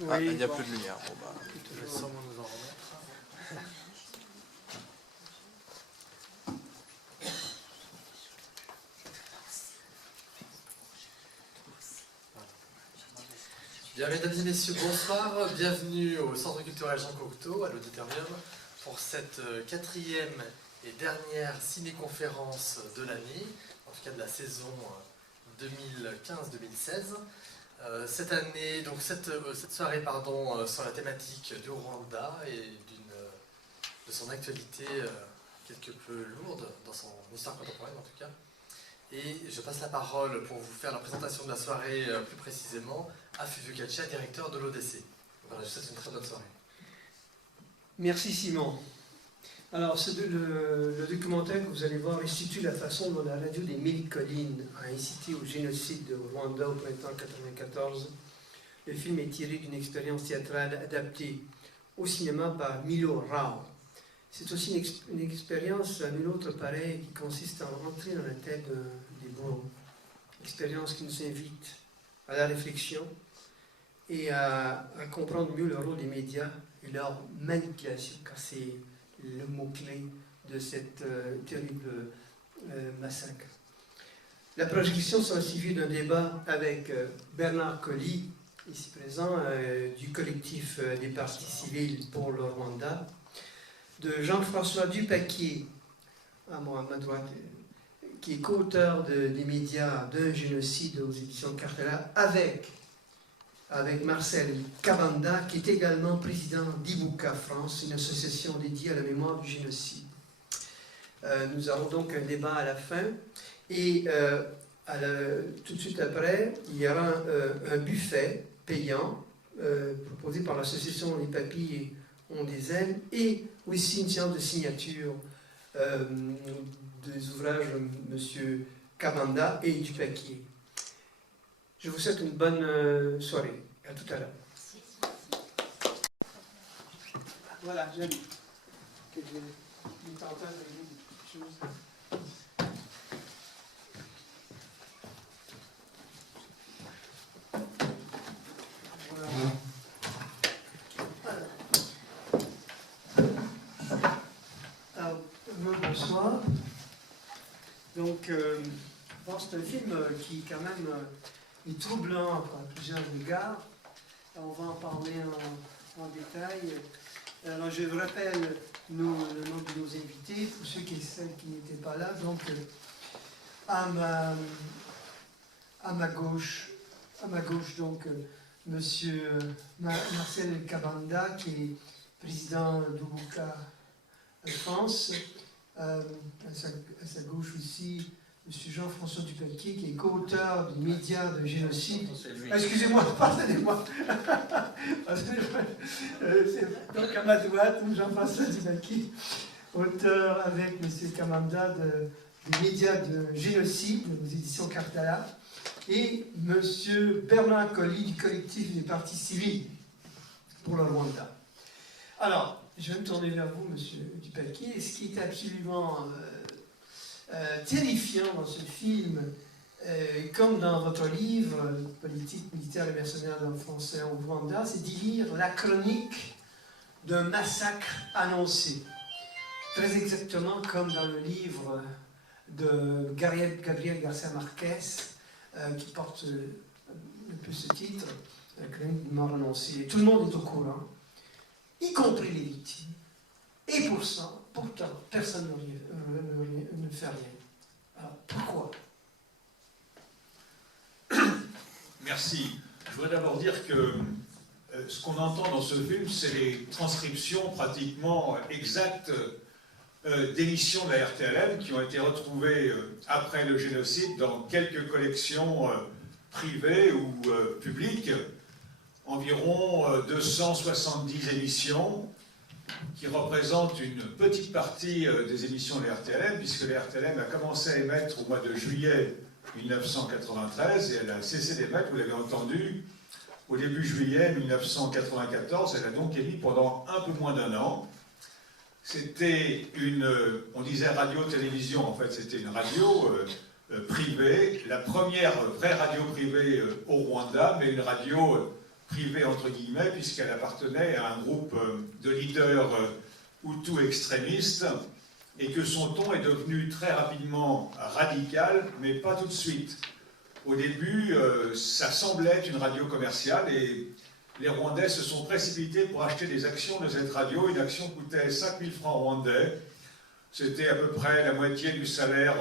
Oui, Ah, il n'y a plus de lumière. Bon, bah. Je vais sûrement nous en remettre. Bien, mesdames et messieurs, bonsoir. Bienvenue au Centre culturel Jean Cocteau, à l'auditorium, pour cette quatrième et dernière ciné-conférence de l'année, en tout cas de la saison 2015-2016. Cette année, donc cette soirée, sur la thématique du Rwanda et de son actualité quelque peu lourde dans son histoire contemporaine en tout cas. Et je passe la parole pour vous faire la présentation de la soirée plus précisément à Fufu Kacha, directeur de l'ODC. Voilà, je vous souhaite une très bonne soirée. Merci Simon. Alors, le documentaire que vous allez voir restitue la façon dont la radio des Mille Collines a incité au génocide de Rwanda au printemps 1994. Le film est tiré d'une expérience théâtrale adaptée au cinéma par Milo Rao. C'est aussi une expérience à nul autre pareille qui consiste à rentrer dans la tête des bourreaux. Expérience qui nous invite à la réflexion et à comprendre mieux le rôle des médias et leur manipulation, car c'est le mot-clé de cette terrible massacre. La projection sera suivie d'un débat avec Bernard Colli, ici présent, du collectif des partis civils pour le Rwanda, de Jean-François Dupaquier, à ma droite, qui est co-auteur des médias d'un génocide aux éditions Cartella, avec Marcel Kabanda, qui est également président d'Ibuka France, une association dédiée à la mémoire du génocide. Nous aurons donc un débat à la fin, et tout de suite après, il y aura un buffet payant proposé par l'association Les Papilles ont des ailes, et aussi une séance de signature des ouvrages de M. Kabanda et Dupaquier. Je vous souhaite une bonne soirée. À tout à l'heure. Voilà, j'ai lu que j'ai une tentative de choses. Voilà. Alors, bonsoir. Donc, bon, c'est un film qui, quand même, est troublant à plusieurs égards. On va en parler en détail. Alors, je vous rappelle le nom de nos invités, pour ceux et celles qui n'étaient pas là. Donc, à ma gauche, donc, monsieur Marcel Kabanda, qui est président d'Ibuka France. À sa gauche aussi, M. Jean-François Dupaquier, qui est co-auteur des médias de génocide. Excusez-moi, pardonnez-moi. Donc à ma droite, Jean-François Dupaquier, auteur avec M. Kamanda des médias de génocide aux éditions Cartala, et M. Bernard Colli du collectif des partis civils pour le Rwanda. Alors, je vais me tourner vers vous, M. Dupaquier. Ce qui est absolument terrifiant dans ce film, comme dans votre livre « Politique militaire et mercenaire d'un Français au Rwanda », c'est d'y lire la chronique d'un massacre annoncé. Très exactement comme dans le livre de Gabriel Garcia Marquez, qui porte un peu ce titre, « La chronique d'une mort annoncée ». Et tout le monde est au courant, y compris les victimes. Et pourtant, personne ne fait rien. Alors, pourquoi? Merci. Je voudrais d'abord dire que ce qu'on entend dans ce film, c'est les transcriptions pratiquement exactes d'émissions de la RTLM qui ont été retrouvées après le génocide dans quelques collections privées ou publiques. Environ 270 émissions qui représentent une petite partie des émissions de la RTLM, puisque la RTLM a commencé à émettre au mois de juillet 1993 et elle a cessé d'émettre, vous l'avez entendu, au début juillet 1994. Elle a donc émis pendant un peu moins d'un an. C'était on disait radio-télévision, en fait c'était une radio privée, la première vraie radio privée au Rwanda, mais une radio privée entre guillemets, puisqu'elle appartenait à un groupe de leaders hutus extrémistes, et que son ton est devenu très rapidement radical, mais pas tout de suite. Au début, ça semblait être une radio commerciale, et les Rwandais se sont précipités pour acheter des actions de cette radio. Une action coûtait 5 000 francs rwandais. C'était à peu près la moitié du salaire,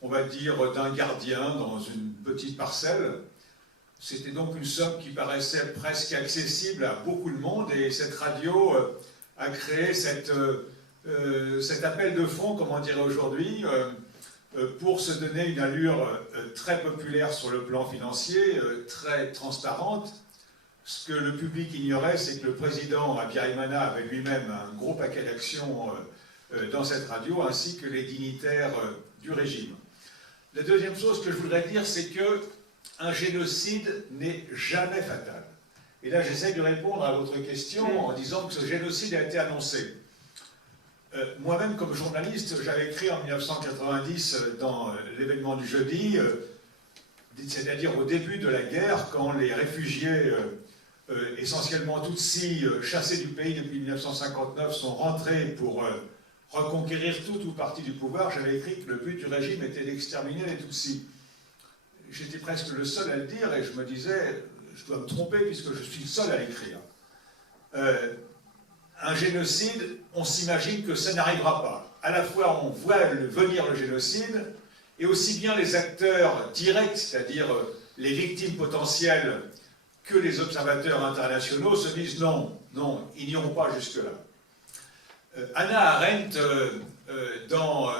on va dire, d'un gardien dans une petite parcelle. C'était donc une somme qui paraissait presque accessible à beaucoup de monde, et cette radio a créé cet appel de fonds, comme on dirait aujourd'hui, pour se donner une allure très populaire sur le plan financier, très transparente. Ce que le public ignorait, c'est que le président Habyarimana avait lui-même un gros paquet d'actions dans cette radio, ainsi que les dignitaires du régime. La deuxième chose que je voudrais dire, c'est qu'un génocide n'est jamais fatal. Et là, j'essaie de répondre à votre question en disant que ce génocide a été annoncé. Moi-même, comme journaliste, j'avais écrit en 1990 dans l'événement du jeudi, c'est-à-dire au début de la guerre, quand les réfugiés, essentiellement Tutsis, chassés du pays depuis 1959, sont rentrés pour reconquérir tout ou partie du pouvoir. J'avais écrit que le but du régime était d'exterminer les Tutsis. J'étais presque le seul à le dire, et je me disais, je dois me tromper puisque je suis le seul à l'écrire. Un génocide, on s'imagine que ça n'arrivera pas. À la fois, on voit venir le génocide, et aussi bien les acteurs directs, c'est-à-dire les victimes potentielles, que les observateurs internationaux se disent non, non, ils n'iront pas jusque-là. Hannah Arendt, dans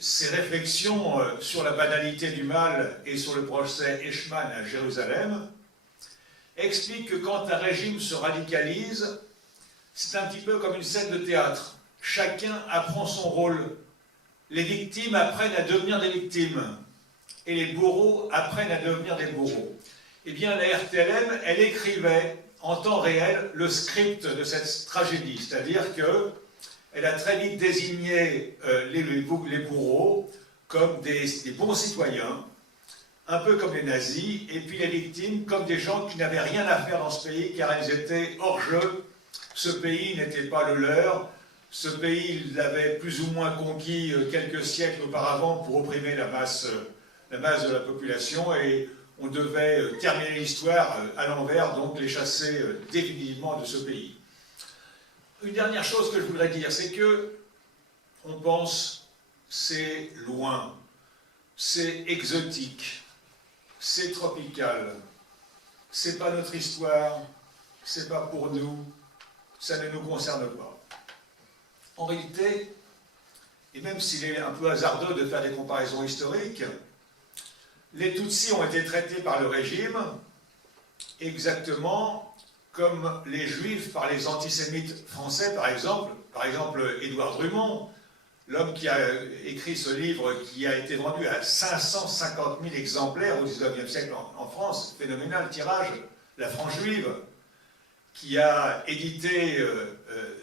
ses réflexions sur la banalité du mal et sur le procès Eichmann à Jérusalem, explique que quand un régime se radicalise, c'est un petit peu comme une scène de théâtre. Chacun apprend son rôle. Les victimes apprennent à devenir des victimes, et les bourreaux apprennent à devenir des bourreaux. Eh bien, la RTLM, elle écrivait en temps réel le script de cette tragédie, c'est-à-dire qu'elle a très vite désigné les bourreaux comme des bons citoyens, un peu comme les nazis, et puis les victimes comme des gens qui n'avaient rien à faire dans ce pays, car elles étaient hors jeu. Ce pays n'était pas le leur. Ce pays, il l'avait plus ou moins conquis quelques siècles auparavant pour opprimer la masse de la population, et on devait terminer l'histoire à l'envers, donc les chasser définitivement de ce pays. Une dernière chose que je voudrais dire, c'est que on pense c'est loin, c'est exotique, c'est tropical, c'est pas notre histoire, c'est pas pour nous, ça ne nous concerne pas. En réalité, et même s'il est un peu hasardeux de faire des comparaisons historiques, les Tutsis ont été traités par le régime exactement comme les Juifs par les antisémites français, par exemple Édouard Drummond, l'homme qui a écrit ce livre qui a été vendu à 550 000 exemplaires au XIXe siècle en France, phénoménal tirage, La France juive, qui a édité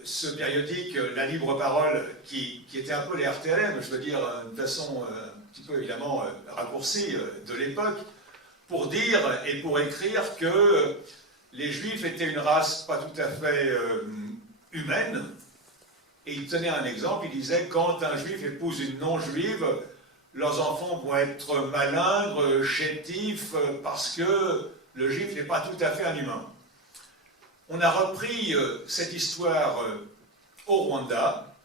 ce périodique, La Libre Parole, qui était un peu les RTLM, je veux dire, d'une façon un petit peu évidemment raccourcie de l'époque, pour dire et pour écrire que les Juifs étaient une race pas tout à fait humaine. Et il tenait un exemple, il disait, quand un Juif épouse une non-Juive, leurs enfants vont être malingres, chétifs, parce que le Juif n'est pas tout à fait un humain. On a repris cette histoire au Rwanda,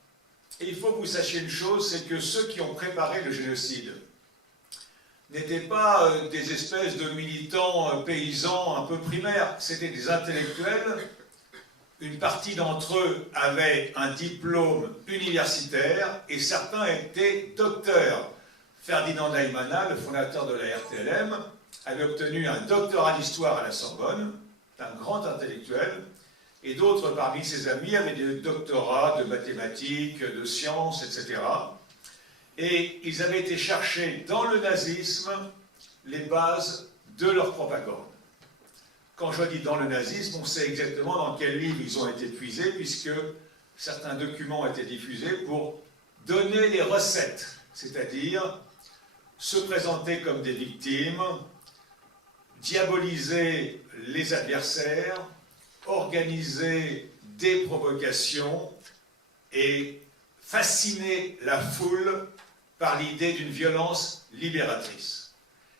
et il faut que vous sachiez une chose, c'est que ceux qui ont préparé le génocide n'étaient pas des espèces de militants paysans un peu primaires, c'était des intellectuels. Une partie d'entre eux avaient un diplôme universitaire, et certains étaient docteurs. Ferdinand Naïmana, le fondateur de la RTLM, avait obtenu un doctorat d'histoire à la Sorbonne, un grand intellectuel, et d'autres parmi ses amis avaient des doctorats de mathématiques, de sciences, etc. Et ils avaient été chercher dans le nazisme les bases de leur propagande. Quand je dis dans le nazisme, on sait exactement dans quel livre ils ont été puisés, puisque certains documents ont été diffusés pour donner les recettes, c'est-à-dire se présenter comme des victimes, diaboliser les adversaires, organiser des provocations et fasciner la foule par l'idée d'une violence libératrice.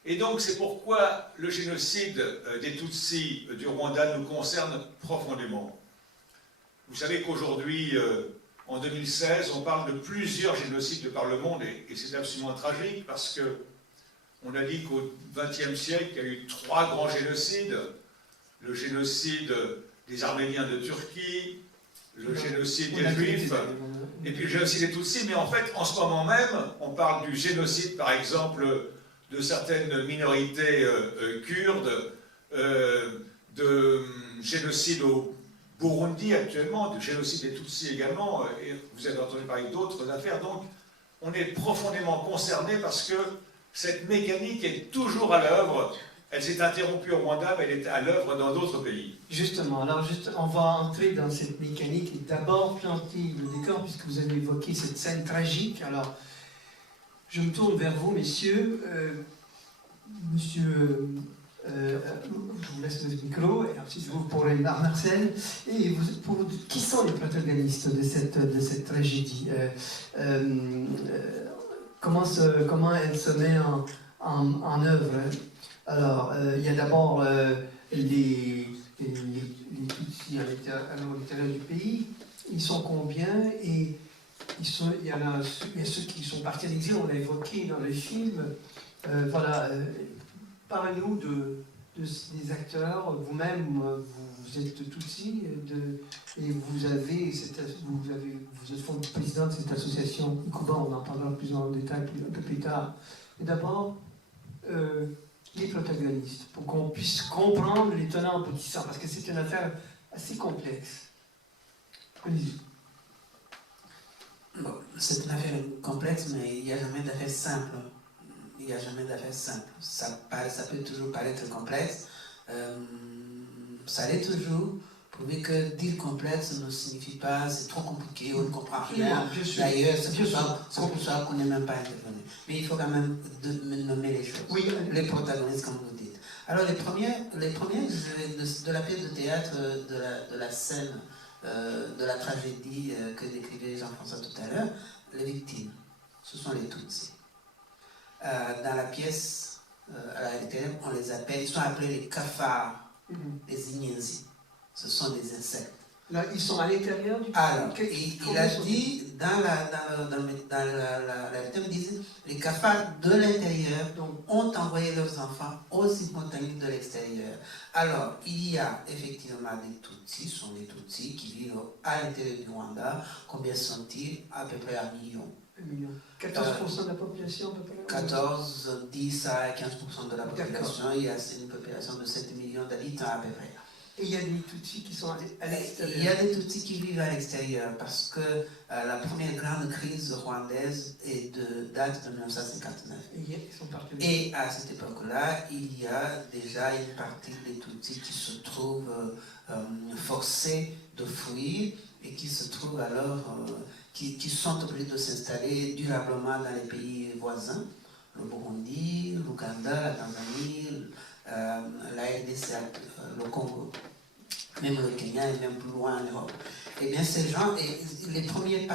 Et donc c'est pourquoi le génocide des Tutsis du Rwanda nous concerne profondément. Vous savez qu'aujourd'hui, en 2016, on parle de plusieurs génocides de par le monde, et c'est absolument tragique parce que on a dit qu'au XXe siècle, il y a eu 3 grands génocides. Le génocide des Arméniens de Turquie, le génocide des Juifs, et puis le génocide des Tutsis. Mais en fait, en ce moment même, on parle du génocide, par exemple, de certaines minorités kurdes, de génocide au Burundi actuellement, du génocide des Tutsis également, et vous avez entendu parler d'autres affaires. Donc, on est profondément concerné parce que cette mécanique est toujours à l'œuvre. Elle s'est interrompue au Rwanda, mais elle est à l'œuvre dans d'autres pays. Justement, alors on va entrer dans cette mécanique et d'abord planter le décor, puisque vous avez évoqué cette scène tragique. Alors, je me tourne vers vous, messieurs. Monsieur, je vous laisse le micro, et ensuite vous pourrez Marcel. Et qui sont les protagonistes de cette tragédie? Comment elle se met en œuvre? Alors, il y a d'abord les Tutsis à l'intérieur du pays. Ils sont combien? Et il y a ceux qui sont partis à l'exil, on l'a évoqué dans le film. Voilà, parlez-nous des acteurs. Vous-même, vous êtes Tutsi et vous êtes président de cette association Ikuba, on en parlera plus en détail un peu plus tard. Et d'abord, les protagonistes, pour qu'on puisse comprendre les tenants aboutissants, parce que c'est une affaire assez complexe. Allez-y. Bon, c'est une affaire complexe, mais il n'y a jamais d'affaire simple. Il n'y a jamais d'affaire simple. Ça peut toujours paraître complexe. Ça l'est toujours, pourvu que dire complexe ne signifie pas c'est trop compliqué, on ne comprend rien. D'ailleurs, c'est pour ça qu'on n'est même pas intervenu. Mais il faut quand même nommer les choses. Oui. Les protagonistes, comme vous dites. Alors, les premiers de la pièce de théâtre, de la scène, de la tragédie que décrivait Jean-François tout à l'heure, les victimes, ce sont les Tutsis. Dans la pièce, à la réalité, on les appelle, ils sont appelés les cafards, les Inyenzi. Ce sont des insectes. Là, ils sont à l'intérieur du pays. Alors, il a dit, dans la thème, disait, les cafards de l'intérieur ont envoyé leurs enfants aux Hippotamites de l'extérieur. Alors, il y a effectivement des Tutsis, ce sont des Tutsis qui vivent à l'intérieur du Rwanda. Combien sont-ils? À peu près 1 million. 14% de la population, à peu près? 14, 10 à 15% de la population. Il y a une population de 7 millions d'habitants à peu près. Et il y a des Tutsis qui sont à l'extérieur. Il y a des Tutsis qui vivent à l'extérieur parce que la première grande crise rwandaise date de 1959. Et à cette époque-là, il y a déjà une partie des Tutsis qui se trouvent forcés de fuir et qui se trouvent alors, qui sont obligés de s'installer durablement dans les pays voisins, le Burundi, l'Ouganda, la Tanzanie, la RDC, le Congo, même le Kenya et même plus loin en Europe. Eh bien, ces gens, la première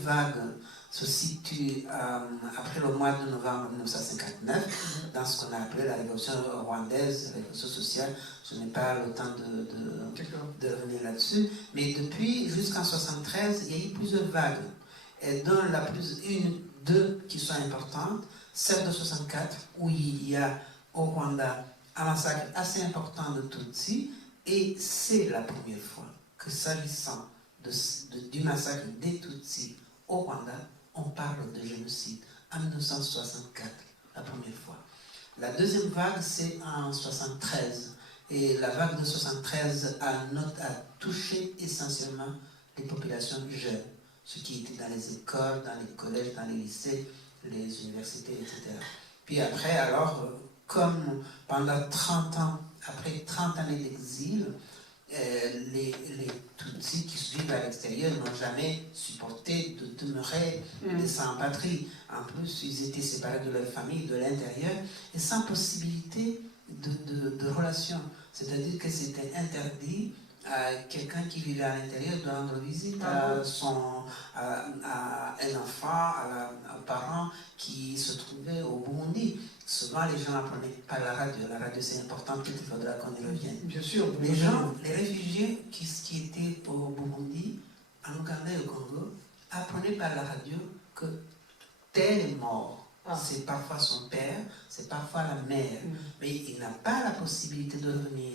vague se situe après le mois de novembre 1959, dans ce qu'on a appelé la révolution rwandaise, la révolution sociale. Je n'ai pas le temps de revenir là-dessus. Mais depuis, jusqu'en 1973, il y a eu plusieurs vagues. Et dont deux qui sont importantes. Celle de 64, où il y a au Rwanda un massacre assez important de Tutsis, et c'est la première fois que, s'agissant du massacre des Tutsis au Rwanda, on parle de génocide en 1964, la première fois. La deuxième vague, c'est en 1973, et la vague de 1973 a touché essentiellement les populations jeunes, ceux qui étaient dans les écoles, dans les collèges, dans les lycées, les universités, etc. Puis après, alors, comme pendant 30 ans, après 30 années d'exil, les Tutsis qui vivent à l'extérieur n'ont jamais supporté de demeurer sans patrie. En plus, ils étaient séparés de leur famille, de l'intérieur, et sans possibilité de relations. C'est-à-dire que c'était interdit à quelqu'un qui vivait à l'intérieur de rendre visite à un enfant, à un parent qui se trouvait au Burundi. Souvent, les gens apprenaient par la radio. La radio, c'est important, peut-être qu'il faudra qu'on y revienne. Bien sûr. Les réfugiés qui étaient au Burundi, en Ouganda et au Congo, apprenaient par la radio que tel est mort. C'est parfois son père, c'est parfois la mère, mais il n'a pas la possibilité de revenir.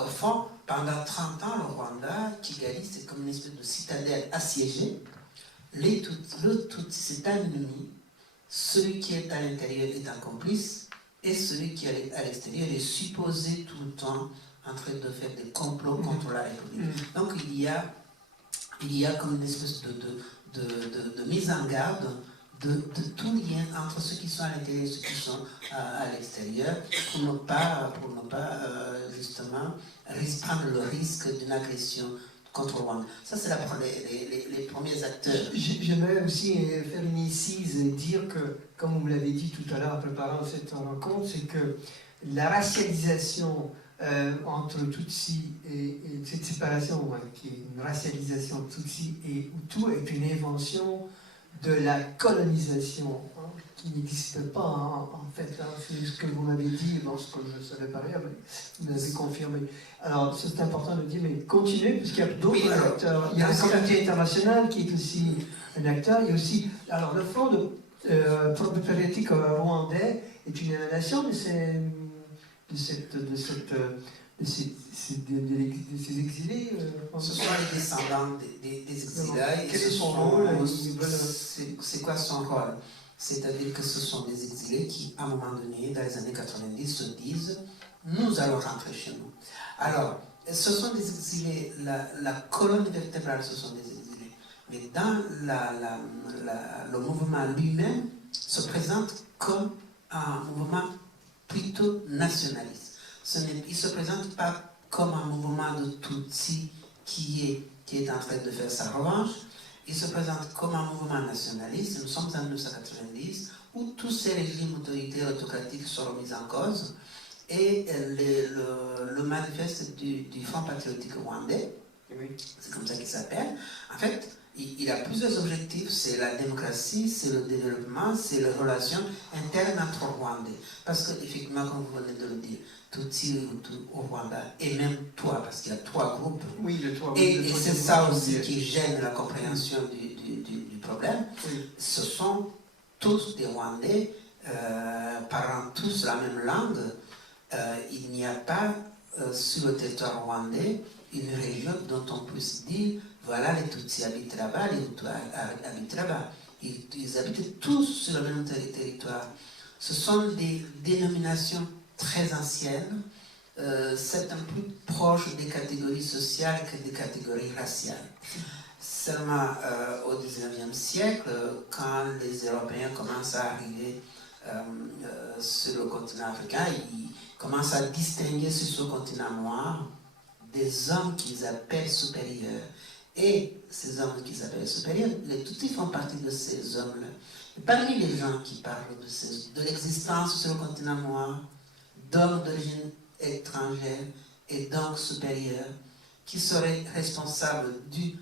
Au fond, pendant 30 ans, le Rwanda, Kigali, c'est comme une espèce de citadelle assiégée. Le Tutsi, c'est un ennemi. Celui qui est à l'intérieur est un complice, et celui qui est à l'extérieur est supposé tout le temps en train de faire des complots contre la République. Donc il y a comme une espèce de mise en garde de tout lien entre ceux qui sont à l'intérieur et ceux qui sont à l'extérieur, pour ne pas justement prendre le risque d'une agression contre le Rwanda. Ça, c'est les premiers acteurs. J'aimerais aussi faire une incise et dire que, comme vous me l'avez dit tout à l'heure en préparant cette rencontre, c'est que la racialisation entre Tutsi et cette séparation, qui est une racialisation Tutsi et Hutu, est une invention de la colonisation, qui n'existe pas en fait. C'est ce que vous m'avez dit, ce que je ne savais pas rien, mais vous m'avez confirmé. Alors, c'est important de dire, mais continuez, parce qu'il y a d'autres acteurs. Il y a le comité international qui est aussi un acteur. Il y a aussi, alors, le Front patriotique rwandais est une émanation de ces exilés. Ce sont les descendants des exilés. Quel est son rôle? C'est quoi son rôle? C'est-à-dire que ce sont des exilés qui, à un moment donné, dans les années 90, se disent « nous allons rentrer chez nous ». Alors, ce sont des exilés, la colonne vertébrale, ce sont des exilés. Mais dans le mouvement lui-même, se présente comme un mouvement plutôt nationaliste. Il ne se présente pas comme un mouvement de Tutsi qui est en train de faire sa revanche. Il se présente comme un mouvement nationaliste. Nous sommes en 1990, où tous ces régimes autoritaires autocratiques sont remis en cause. Et le manifeste du Front patriotique rwandais, c'est comme ça qu'il s'appelle, en fait, il a plusieurs objectifs. C'est la démocratie, c'est le développement, c'est les relations internes entre Rwandais. Parce qu'effectivement, comme vous venez de le dire, Tutsi au Rwanda, et même toi, parce qu'il y a 3 groupes. Oui, les 3 groupes. Et c'est ça aussi qui gêne la compréhension du problème. Oui. Ce sont tous des Rwandais, parlant tous la même langue. Il n'y a pas sur le territoire rwandais une région dont on puisse dire voilà, les Tutsis habitent là-bas, les Hutus habitent là-bas. Ils habitent tous sur le même territoire. Ce sont des dénominations très anciennes, c'est un peu plus proche des catégories sociales que des catégories raciales. Seulement au XIXe siècle, quand les Européens commencent à arriver sur le continent africain, ils commencent à distinguer sur ce continent noir des hommes qu'ils appellent supérieurs. Et ces hommes qu'ils appellent supérieurs, les Tutsis font partie de ces hommes-là. Parmi les gens qui parlent de l'existence sur le continent noir, d'hommes d'origine étrangère et donc supérieurs, qui seraient responsables du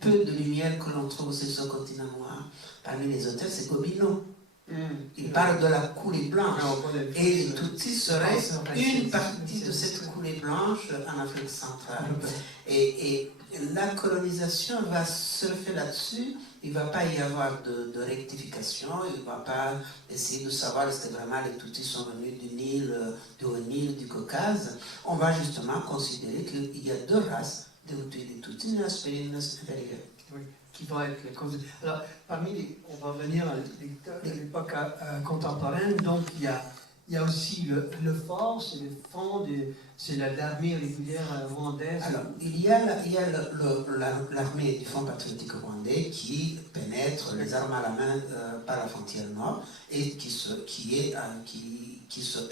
peu de lumière que l'on trouve sur ce continent noir, parmi les auteurs, c'est Gobineau. Il parle de la coulée blanche. Et les Tutsis seraient une partie de cette coulée blanche en Afrique centrale. Et la colonisation va surfer là-dessus. Il ne va pas y avoir de rectification. Il ne va pas essayer de savoir est-ce que vraiment les Tutsis sont venus du Nil, du Haut-Nil, du Caucase. On va justement considérer qu'il y a 2 races, des Hutus et des Tutsis, une race supérieure et une race inférieure. Oui, qui vont être les causes. Alors, on va venir à l'époque contemporaine, donc il y a aussi le fort, c'est le front, c'est l'armée régulière rwandaise. Alors, il y a l'armée du Front patriotique rwandais qui pénètre les armes à la main par la frontière nord et qui se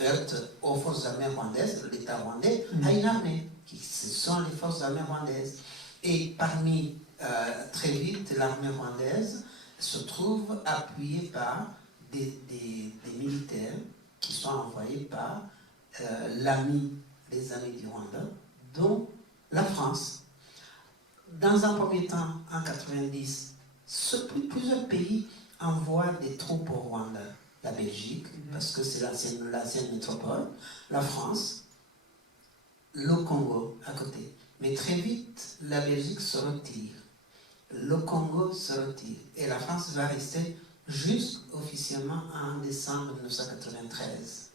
heurte aux forces armées rwandaises. L'État rwandais a une armée, ce sont les forces armées rwandaises. Et parmi très vite, l'armée rwandaise se trouve appuyée par des militaires qui sont envoyés par les amis du Rwanda, dont la France. Dans un premier temps, en 90, plusieurs pays envoient des troupes au Rwanda. La Belgique, parce que c'est l'ancienne métropole, la France, le Congo à côté. Mais très vite, la Belgique se retire, le Congo se retire, et la France va rester jusqu'officiellement en décembre 1993,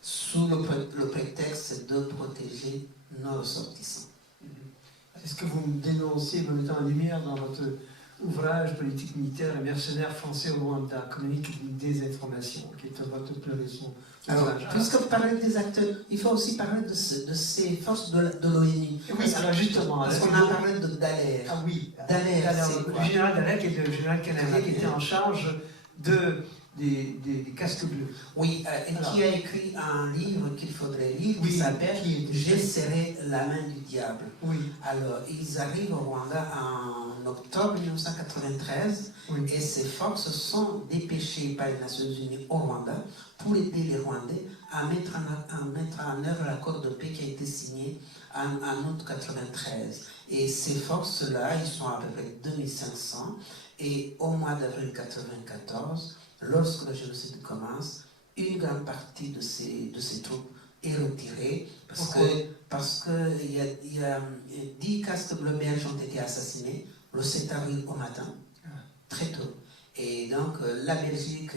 sous le prétexte de protéger nos ressortissants. Est-ce que vous me dénoncez, vous mettez en lumière dans votre ouvrage politique militaire et mercenaires français au Rwanda, communique une désinformation, qui est votre plus récent ouvrage. Puisque vous parlez des acteurs, il faut aussi parler de ces forces de l'ONU. Oui, alors justement. Parce qu'on a parlé de Dallaire. Ah oui, Dallaire, le général Dallaire, qui est le général canadien, qui était en charge des casques bleus. Oui, et qui a écrit un livre qu'il faudrait lire, qui s'appelle « J'ai serré la main du diable ». Oui. Alors, ils arrivent au Rwanda en octobre 1993, et ces forces sont dépêchées par les Nations Unies au Rwanda pour aider les Rwandais à mettre en œuvre l'accord de paix qui a été signé en août 1993. Et ces forces-là, ils sont à peu près 2500, et au mois d'avril 1994, lorsque le génocide commence, une grande partie de ces troupes est retirée parce que il y a 10 casques bleus belges ont été assassinés le 7 avril au matin, très tôt. Et donc la Belgique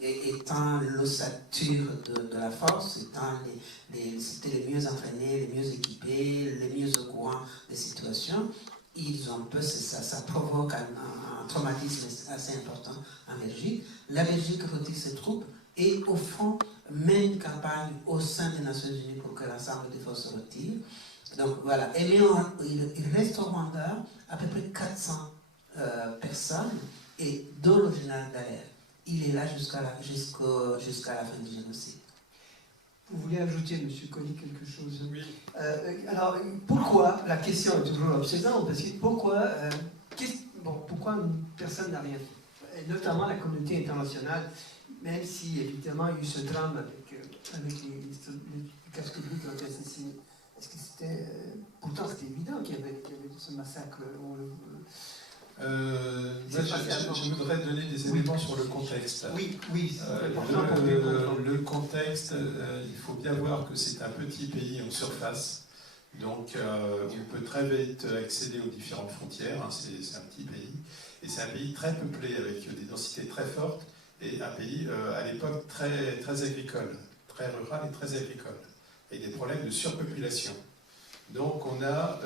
étant l'ossature de la force, c'était les mieux entraînés, les mieux équipés, les mieux au courant des situations, ils ont peu, ça provoque un traumatisme assez important en Belgique. La Belgique retire ses troupes et au fond mène une campagne au sein des Nations Unies pour que l'ensemble des forces se retirent. Donc voilà. Et il reste au Rwanda à peu près 400 personnes, et dont le général Dallaire. Il est là jusqu'à la fin du génocide. Vous voulez ajouter, M. Colli, quelque chose? Oui. Alors, pourquoi, la question est toujours obsédante, parce que pourquoi une personne n'a rien fait? Et notamment la communauté internationale, même si évidemment il y a eu ce drame avec les casques bleus qui ont été assassinés. Est-ce que c'était. Pourtant, c'était évident qu'il y avait ce massacre. Je voudrais donner des éléments sur le contexte. Oui. Le contexte, il faut bien voir que c'est un petit pays en surface, donc on peut très vite accéder aux différentes frontières, hein, c'est un petit pays, et c'est un pays très peuplé avec des densités très fortes, et un pays à l'époque très agricole, très rural et très agricole, et des problèmes de surpopulation. Donc on a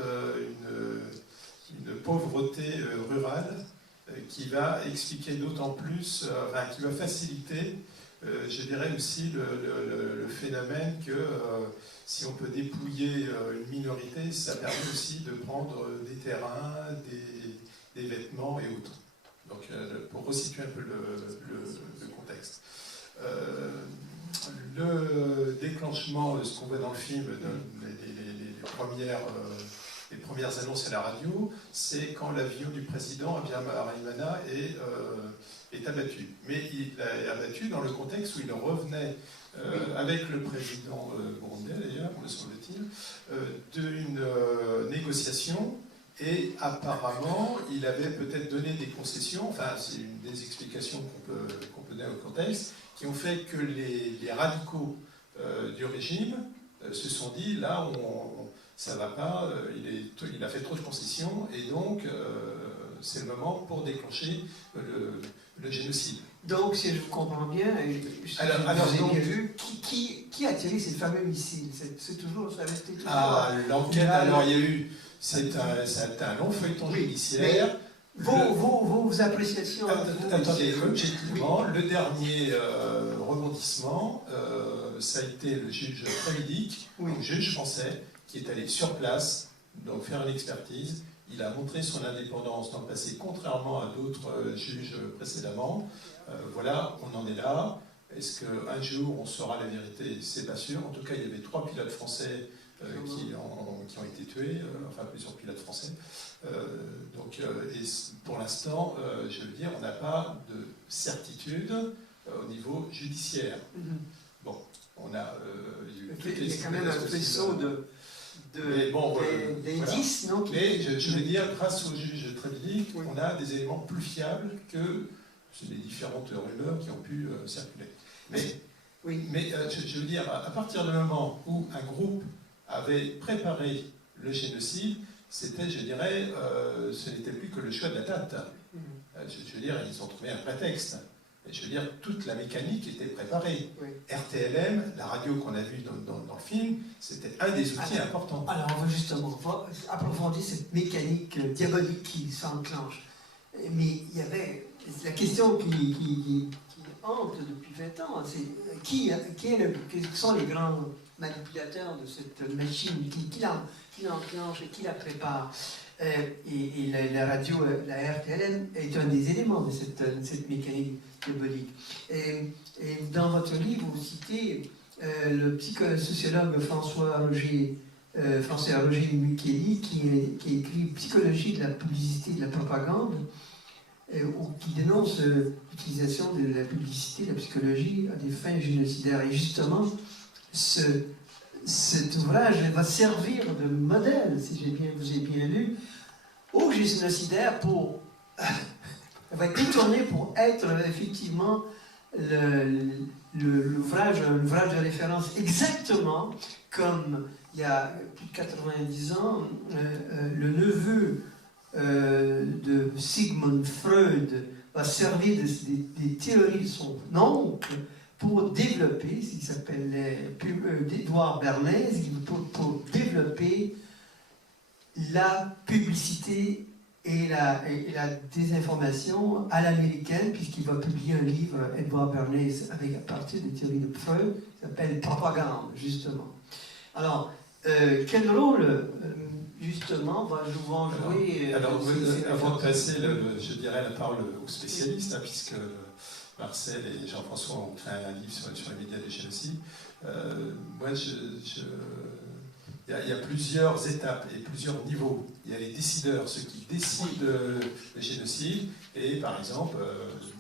une pauvreté rurale qui va expliquer d'autant plus, qui va faciliter, je dirais aussi, le phénomène que si on peut dépouiller une minorité, ça permet aussi de prendre des terrains, des vêtements et autres. Donc pour resituer un peu le contexte. Le déclenchement, ce qu'on voit dans le film, les premières annonces à la radio, c'est quand l'avion du président Habyarimana est abattu. Mais il est abattu dans le contexte où il revenait avec le président burundais, d'ailleurs, me semble-t-il, d'une négociation, et apparemment, il avait peut-être donné des concessions, enfin, c'est une des explications qu'on peut donner au contexte, qui ont fait que les radicaux du régime se sont dit, là, ça ne va pas, il a fait trop de concessions, et donc c'est le moment pour déclencher le génocide. Donc, si je vous comprends bien, vous avez bien vu, qui a tiré ces fameux missiles? C'est toujours, ça restait toujours... Ah, l'enquête, alors il y a eu, c'est un long feuilleton judiciaire. Vos appréciations... Attendez, objectivement, le dernier rebondissement, ça a été le juge Prévidic, juge français, qui est allé sur place, donc faire une expertise. Il a montré son indépendance dans le passé, contrairement à d'autres juges précédemment. Voilà, on en est là. Est-ce qu'un jour on saura la vérité? C'est pas sûr. En tout cas, il y avait 3 pilotes français qui ont été tués, enfin plusieurs pilotes français. Donc, et pour l'instant, je veux dire, on n'a pas de certitude au niveau judiciaire. Bon. On a il y a quand même un faisceau d'indices, non? Mais je veux dire, grâce au juge Trévidic, on a des éléments plus fiables que les différentes rumeurs qui ont pu circuler. Mais je veux dire, à partir du moment où un groupe avait préparé le génocide, c'était, je dirais, ce n'était plus que le choix de la date. Je veux dire, ils ont trouvé un prétexte. Je veux dire, toute la mécanique était préparée. Oui. RTLM, la radio qu'on a vue dans le film, c'était un des outils importants. Alors, on va justement approfondir cette mécanique diabolique qui s'enclenche. Mais il y avait la question qui hante depuis 20 ans, c'est qui sont les grands manipulateurs de cette machine, qui l'enclenche et qui la prépare. Et la radio, la RTLM, est un des éléments de cette mécanique diabolique. Et dans votre livre, vous citez le psychosociologue François-Roger Micheli, qui a écrit Psychologie de la publicité et de la propagande, qui dénonce l'utilisation de la publicité, de la psychologie à des fins génocidaires. Et justement, cet ouvrage va servir de modèle, si vous ai bien lu, aux génocidaires pour... va être détourné pour être effectivement l'ouvrage de référence, exactement comme il y a plus de 90 ans, le neveu de Sigmund Freud va servir des théories de son oncle pour développer, ce qui s'appelle Édouard Bernays, pour développer la publicité et la désinformation à l'américaine, puisqu'il va publier un livre, Édouard Bernays, à partir des théories de Freud, qui s'appelle Propagande, justement. Alors, quel rôle, justement, vont jouer... Alors, avant de passer, je dirais, la parole aux spécialistes, puisque Marcel et Jean-François ont créé un livre sur les médias du génocide, moi, il y a plusieurs étapes et plusieurs niveaux. Il y a les décideurs, ceux qui décident le génocide, et par exemple,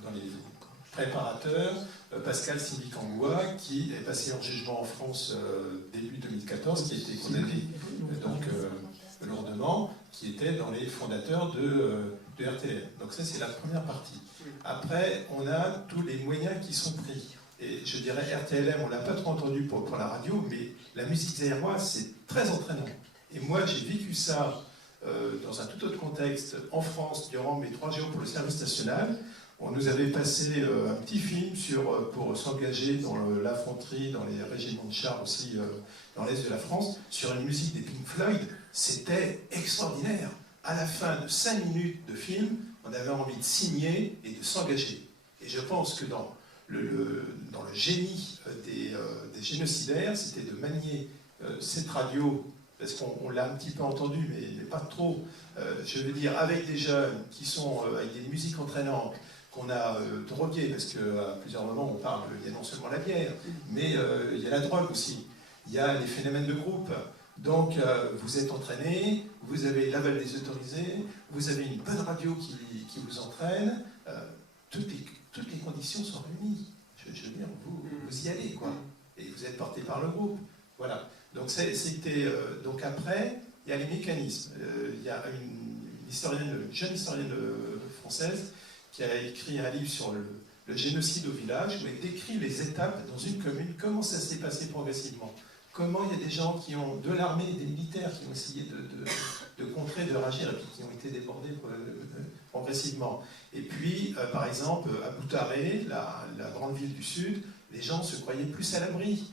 dans les préparateurs, Pascal Sindicangua, qui est passé en jugement en France début 2014, qui a été condamné lourdement, qui était dans les fondateurs de RTL. Donc ça, c'est la première partie. Après, on a tous les moyens qui sont pris. Et je dirais RTLM, on ne l'a pas trop entendu pour la radio, mais la musique zaïroise, c'est très entraînant. Et moi, j'ai vécu ça dans un tout autre contexte en France durant mes 3 jours pour le service national. On nous avait passé un petit film pour s'engager dans l'infanterie, dans les régiments de chars aussi dans l'Est de la France, sur une musique des Pink Floyd. C'était extraordinaire. À la fin de 5 minutes de film, on avait envie de signer et de s'engager. Et je pense que dans le génie des génocidaires, c'était de manier cette radio, parce qu'on l'a un petit peu entendu, mais pas trop, je veux dire, avec des jeunes qui sont avec des musiques entraînantes, qu'on a droguées, parce qu'à plusieurs moments, on parle, il y a non seulement la bière, mais il y a la drogue aussi, il y a les phénomènes de groupe. Donc, vous êtes entraîné, vous avez l'aval des autorisés, vous avez une bonne radio qui vous entraîne, toutes les conditions sont réunies. Je veux dire, vous y allez, quoi. Et vous êtes porté par le groupe. Voilà. Donc, donc après, il y a les mécanismes. Il y a une jeune historienne française qui a écrit un livre sur le génocide au village, où elle décrit les étapes dans une commune, comment ça s'est passé progressivement. Comment il y a des gens qui ont, de l'armée, des militaires qui ont essayé de contrer, de réagir, et puis qui ont été débordés progressivement. Et puis, par exemple, à Boutaré, la grande ville du Sud, les gens se croyaient plus à l'abri,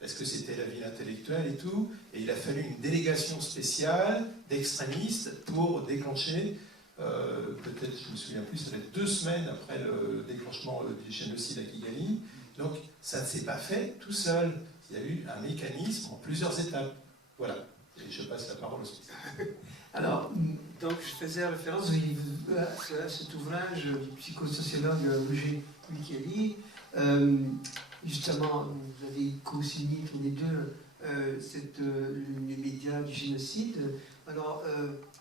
parce que c'était la ville intellectuelle et tout, et il a fallu une délégation spéciale d'extrémistes pour déclencher, peut-être, je ne me souviens plus, ça va être 2 semaines après le déclenchement du génocide à Kigali. Donc, ça ne s'est pas fait tout seul. Il y a eu un mécanisme en plusieurs étapes. Voilà. Et je passe la parole au spécialiste. Alors, donc je faisais référence à cet ouvrage du psychosociologue Roger Micheli. Justement, vous avez co-signé tous les deux les médias du génocide. Alors,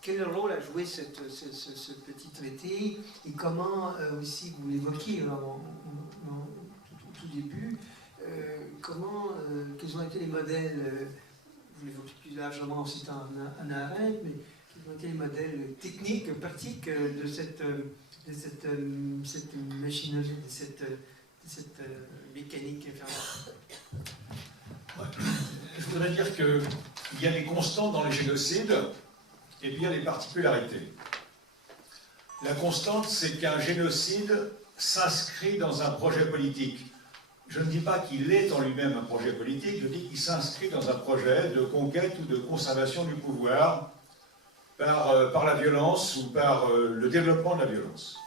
quel rôle a joué ce petit traité et comment aussi, vous l'évoquiez au tout début, quels ont été les modèles, vous l'évoquez plus largement en citant Hannah Arendt, mais quels ont été les modèles techniques, pratiques de cette machinerie, de cette mécanique infernale? Ouais. Je voudrais dire qu'il y a des constantes dans les génocides et puis il y a des particularités. La constante, c'est qu'un génocide s'inscrit dans un projet politique. Je ne dis pas qu'il est en lui-même un projet politique, je dis qu'il s'inscrit dans un projet de conquête ou de conservation du pouvoir par la violence ou par le développement de la violence.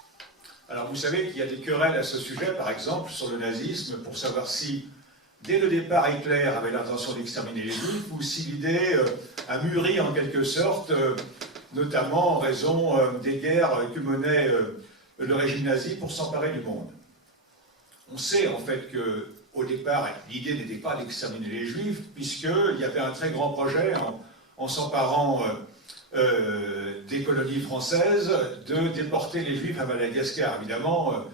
Alors vous savez qu'il y a des querelles à ce sujet, par exemple, sur le nazisme, pour savoir si, dès le départ, Hitler avait l'intention d'exterminer les Juifs, ou si l'idée a mûri en quelque sorte, notamment en raison des guerres que menait le régime nazi pour s'emparer du monde. On sait en fait qu'au départ, l'idée n'était pas d'exterminer les Juifs, puisqu'il y avait un très grand projet en s'emparant des colonies françaises de déporter les Juifs à Madagascar. Évidemment,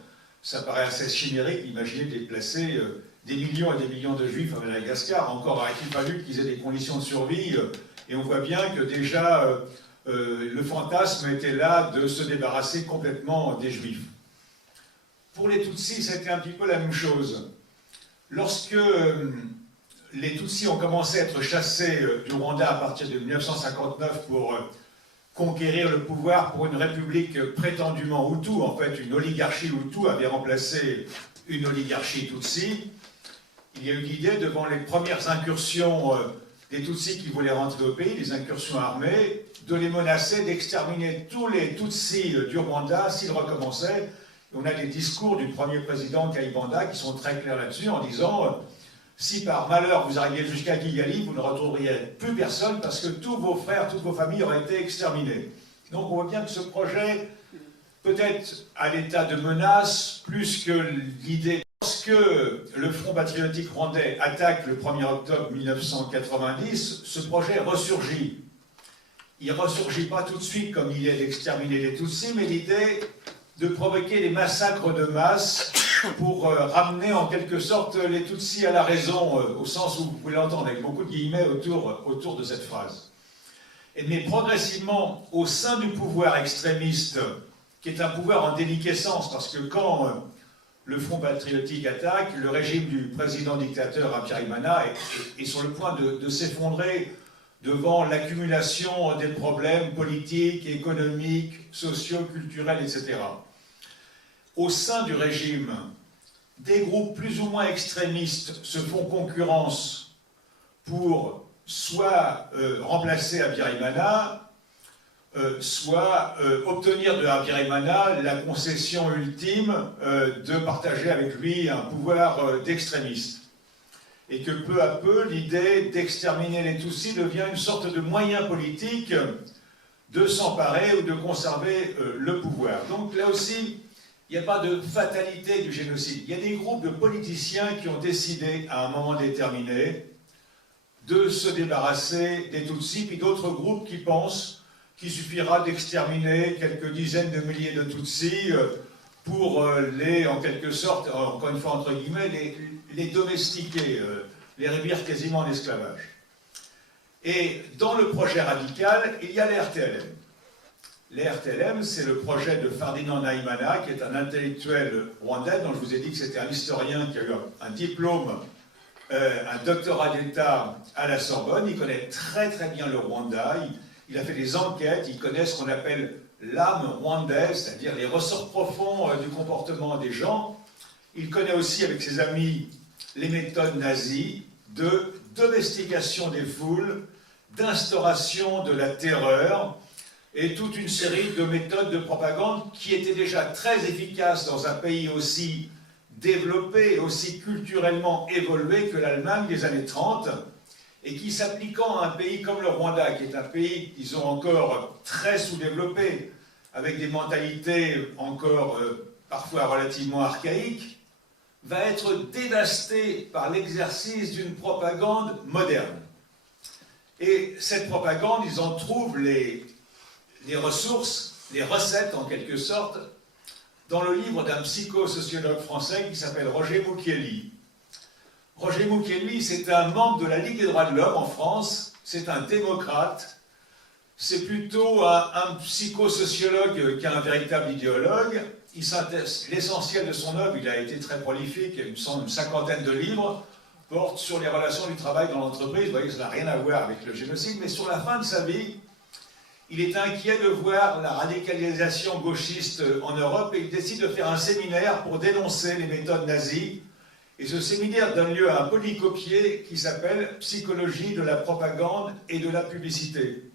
ça paraît assez chimérique d'imaginer déplacer des millions et des millions de Juifs à Madagascar. Encore aurait-il fallu qu'ils aient des conditions de survie, et on voit bien que déjà le fantasme était là de se débarrasser complètement des Juifs. Pour les Tutsis, c'était un petit peu la même chose. Lorsque les Tutsis ont commencé à être chassés du Rwanda à partir de 1959 pour conquérir le pouvoir pour une république prétendument Hutu, en fait une oligarchie Hutu avait remplacé une oligarchie Tutsi, il y a eu l'idée, devant les premières incursions des Tutsis qui voulaient rentrer au pays, des incursions armées, de les menacer d'exterminer tous les Tutsis du Rwanda s'ils recommençaient. On a des discours du premier président Kayibanda qui sont très clairs là-dessus en disant si par malheur vous arriviez jusqu'à Kigali, vous ne retrouveriez plus personne parce que tous vos frères, toutes vos familles auraient été exterminées. Donc on voit bien que ce projet, peut-être à l'état de menace, plus que l'idée. Lorsque le Front patriotique rwandais attaque le 1er octobre 1990, ce projet ressurgit. Il ne ressurgit pas tout de suite comme l'idée d'exterminer les Tutsis, mais l'idée de provoquer des massacres de masse pour ramener en quelque sorte les Tutsis à la raison, au sens où vous pouvez l'entendre avec beaucoup de guillemets autour de cette phrase. Mais progressivement, au sein du pouvoir extrémiste, qui est un pouvoir en déliquescence, parce que quand le Front patriotique attaque, le régime du président dictateur Habyarimana est sur le point de s'effondrer devant l'accumulation des problèmes politiques, économiques, sociaux, culturels, etc. Au sein du régime, des groupes plus ou moins extrémistes se font concurrence pour soit remplacer Habyarimana, soit obtenir de Habyarimana la concession ultime de partager avec lui un pouvoir d'extrémiste. Et que peu à peu, l'idée d'exterminer les Tutsis devient une sorte de moyen politique de s'emparer ou de conserver le pouvoir. Donc là aussi, il n'y a pas de fatalité du génocide. Il y a des groupes de politiciens qui ont décidé, à un moment déterminé, de se débarrasser des Tutsis, puis d'autres groupes qui pensent qu'il suffira d'exterminer quelques dizaines de milliers de Tutsis pour les, en quelque sorte, encore une fois entre guillemets, les domestiquer, les réduire quasiment en esclavage. Et dans le projet radical, il y a les RTLM. Les RTLM, c'est le projet de Ferdinand Nahimana, qui est un intellectuel rwandais, dont je vous ai dit que c'était un historien qui a eu un diplôme, un doctorat d'État à la Sorbonne. Il connaît très très bien le Rwanda, il a fait des enquêtes, il connaît ce qu'on appelle l'âme rwandaise, c'est-à-dire les ressorts profonds du comportement des gens. Il connaît aussi avec ses amis les méthodes nazies de domestication des foules, d'instauration de la terreur et toute une série de méthodes de propagande qui étaient déjà très efficaces dans un pays aussi développé et aussi culturellement évolué que l'Allemagne des années 30 et qui, s'appliquant à un pays comme le Rwanda, qui est un pays, disons, encore très sous-développé, avec des mentalités encore parfois relativement archaïques, va être dévasté par l'exercice d'une propagande moderne. Et cette propagande, ils en trouvent les ressources, les recettes en quelque sorte, dans le livre d'un psychosociologue français qui s'appelle Roger Mukieli. Roger Mukiele, c'est un membre de la Ligue des droits de l'homme en France, c'est un démocrate, c'est plutôt un psychosociologue qu'un véritable idéologue. L'essentiel de son œuvre, il a été très prolifique, il me semble une 50aine de livres, porte sur les relations du travail dans l'entreprise. Vous voyez, ça n'a rien à voir avec le génocide, mais sur la fin de sa vie, il est inquiet de voir la radicalisation gauchiste en Europe et il décide de faire un séminaire pour dénoncer les méthodes nazies. Et ce séminaire donne lieu à un polycopier qui s'appelle « Psychologie de la propagande et de la publicité ».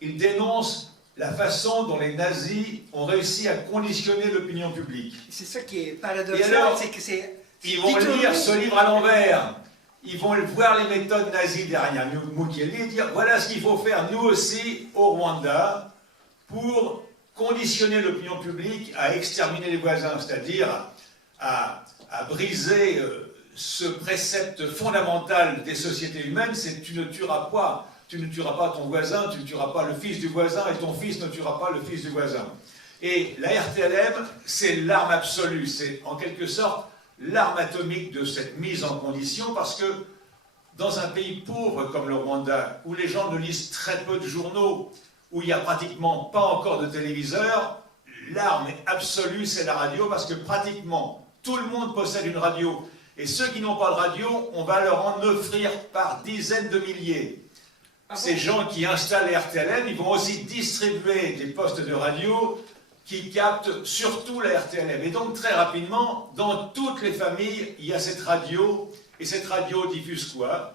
Il dénonce la façon dont les nazis ont réussi à conditionner l'opinion publique. C'est ça qui est paradoxal, c'est que c'est... Ils vont lire ce livre à l'envers. Ils vont voir les méthodes nazies derrière Mukiele et dire voilà ce qu'il faut faire nous aussi au Rwanda pour conditionner l'opinion publique à exterminer les voisins, c'est-à-dire à briser ce précepte fondamental des sociétés humaines, c'est tu ne tueras pas ton voisin, tu ne tueras pas le fils du voisin et ton fils ne tuera pas le fils du voisin. Et la RTLM, c'est l'arme absolue, c'est en quelque sorte l'arme atomique de cette mise en condition, parce que dans un pays pauvre comme le Rwanda, où les gens ne lisent très peu de journaux, où il n'y a pratiquement pas encore de téléviseurs, l'arme absolue c'est la radio, parce que pratiquement tout le monde possède une radio. Et ceux qui n'ont pas de radio, on va leur en offrir par dizaines de milliers. Ces gens qui installent les RTLM, ils vont aussi distribuer des postes de radio qui captent surtout la RTLM. Et donc, très rapidement, dans toutes les familles, il y a cette radio. Et cette radio diffuse quoi?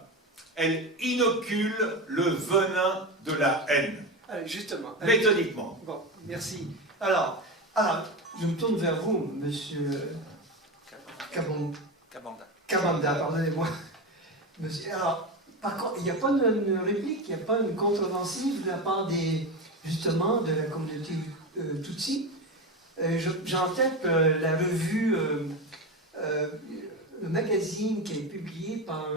Elle inocule le venin de la haine. Justement. Méthodiquement. Bon, merci. Alors, je me tourne vers vous, monsieur Kabanda, pardonnez-moi. Alors, par contre, il n'y a pas une réplique, il n'y a pas une contre-offensive de la part justement de la communauté Tutsi. J'ai en tête la revue, le magazine qui est publié par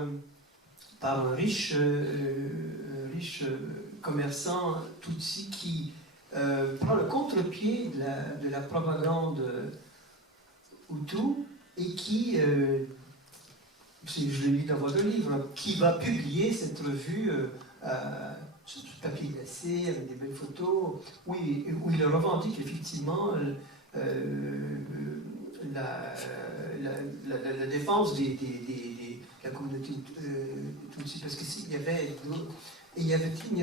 un riche commerçant Tutsi qui prend le contre-pied de la propagande Hutu et qui, je le lis dans votre livre, qui va publier cette revue sur du papier glacé, avec des belles photos, où il revendique effectivement la défense de la communauté Tutsi. Parce qu'il n'y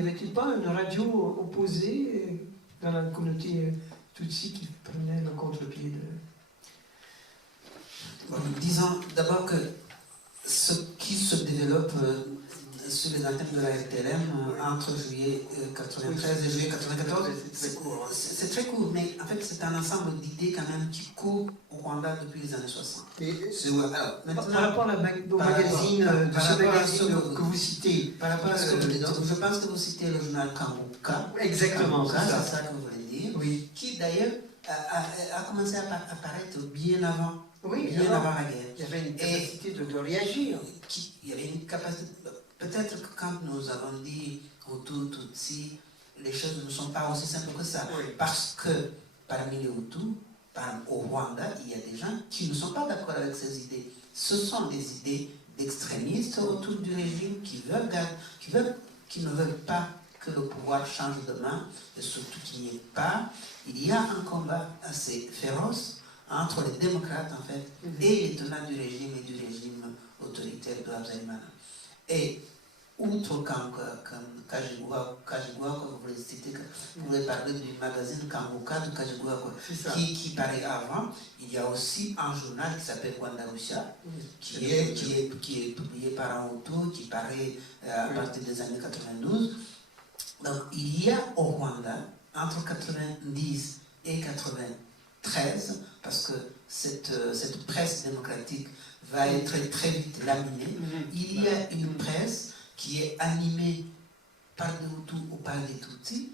avait-il pas une radio opposée dans la communauté Tutsi qui prenait le contre-pied de... Bon, disons d'abord que ce qui se développe sur les antennes de la RTLM entre juillet 93 et juillet 94, c'est très court, mais en fait c'est un ensemble d'idées quand même qui court au Rwanda depuis les années 60. Alors, maintenant, par rapport au magazine, que vous citez, par rapport à ce que vous dites, je pense que vous citez le journal Kanguka. Exactement, c'est ça que vous voulez dire, oui. Qui d'ailleurs a commencé à apparaître bien avant. Oui, bien avant la guerre. Il y avait une capacité de réagir. Il y avait une capacité. Peut-être que quand nous avons dit Hutu, Tutsi, les choses ne sont pas aussi simples que ça. Oui. Parce que parmi les Hutus, au Rwanda, il y a des gens qui ne sont pas d'accord avec ces idées. Ce sont des idées d'extrémistes autour du régime qui ne veulent pas que le pouvoir change de main, et surtout qu'il n'y ait pas. Il y a un combat assez féroce entre les démocrates, en fait, et les tenants du régime et du régime autoritaire de Habyarimana. Et outre Kajigua, comme vous voulez citer, vous voulez parler du magazine Kanguka de Kajigua, qui paraît avant, il y a aussi un journal qui s'appelle Rwanda-Russia, qui est publié par un auto, qui paraît à partir des années 92. Donc il y a au Rwanda, entre 90 et 93, parce que cette presse démocratique va être très vite laminée, il y a une presse qui est animée par des Hutus ou par des Tutsis,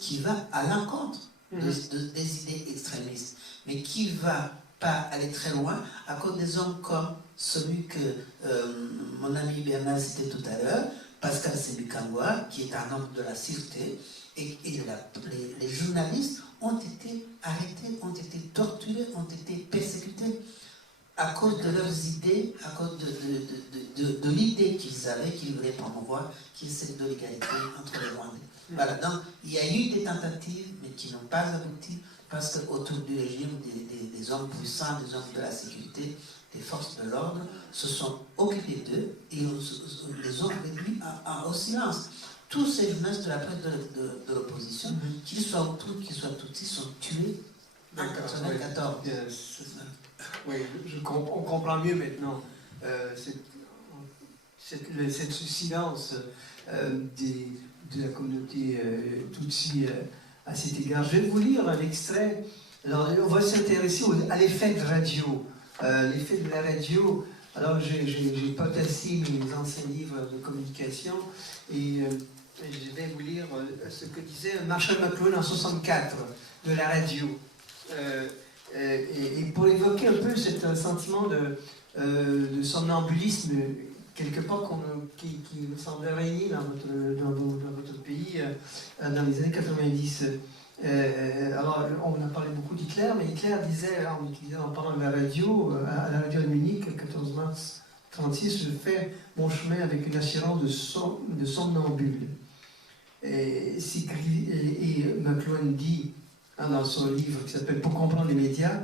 qui va à l'encontre des idées extrémistes, mais qui ne va pas aller très loin à cause des hommes comme celui que mon ami Bernard citait tout à l'heure, Pascal Sebikangwa, qui est un homme de la sûreté, et les journalistes ont été arrêtés, ont été torturés, ont été persécutés à cause de leurs idées, à cause de qu'ils avaient, qu'ils voulaient promouvoir, qui est celle de l'égalité entre les Rwandais. Voilà, donc il y a eu des tentatives, mais qui n'ont pas abouti, parce qu'autour du régime, des hommes puissants, des hommes de la sécurité, des forces de l'ordre, se sont occupés d'eux et les ont réduits au silence. Tous ces journalistes de la presse de l'opposition, qu'ils soient autour, qu'ils soient tutsis, sont tués en 1994. Oui, on comprend mieux maintenant ce silence de la communauté Tutsi à cet égard. Je vais vous lire un extrait. Alors, on va s'intéresser à l'effet de radio. L'effet de la radio. Alors, j'ai potassé mes anciens livres de communication et je vais vous lire ce que disait Marshall McLuhan en 1964 de la radio. Et pour évoquer un peu ce sentiment de somnambulisme, quelque part qui me semblait régner dans votre pays dans les années 90. Alors, on a parlé beaucoup d'Hitler, mais Hitler disait, en parlant de la radio, à la radio de Munich, le 14 mars 1936, je fais mon chemin avec une assurance de somnambule. Et McLuhan dit, dans son livre qui s'appelle Pour comprendre les médias,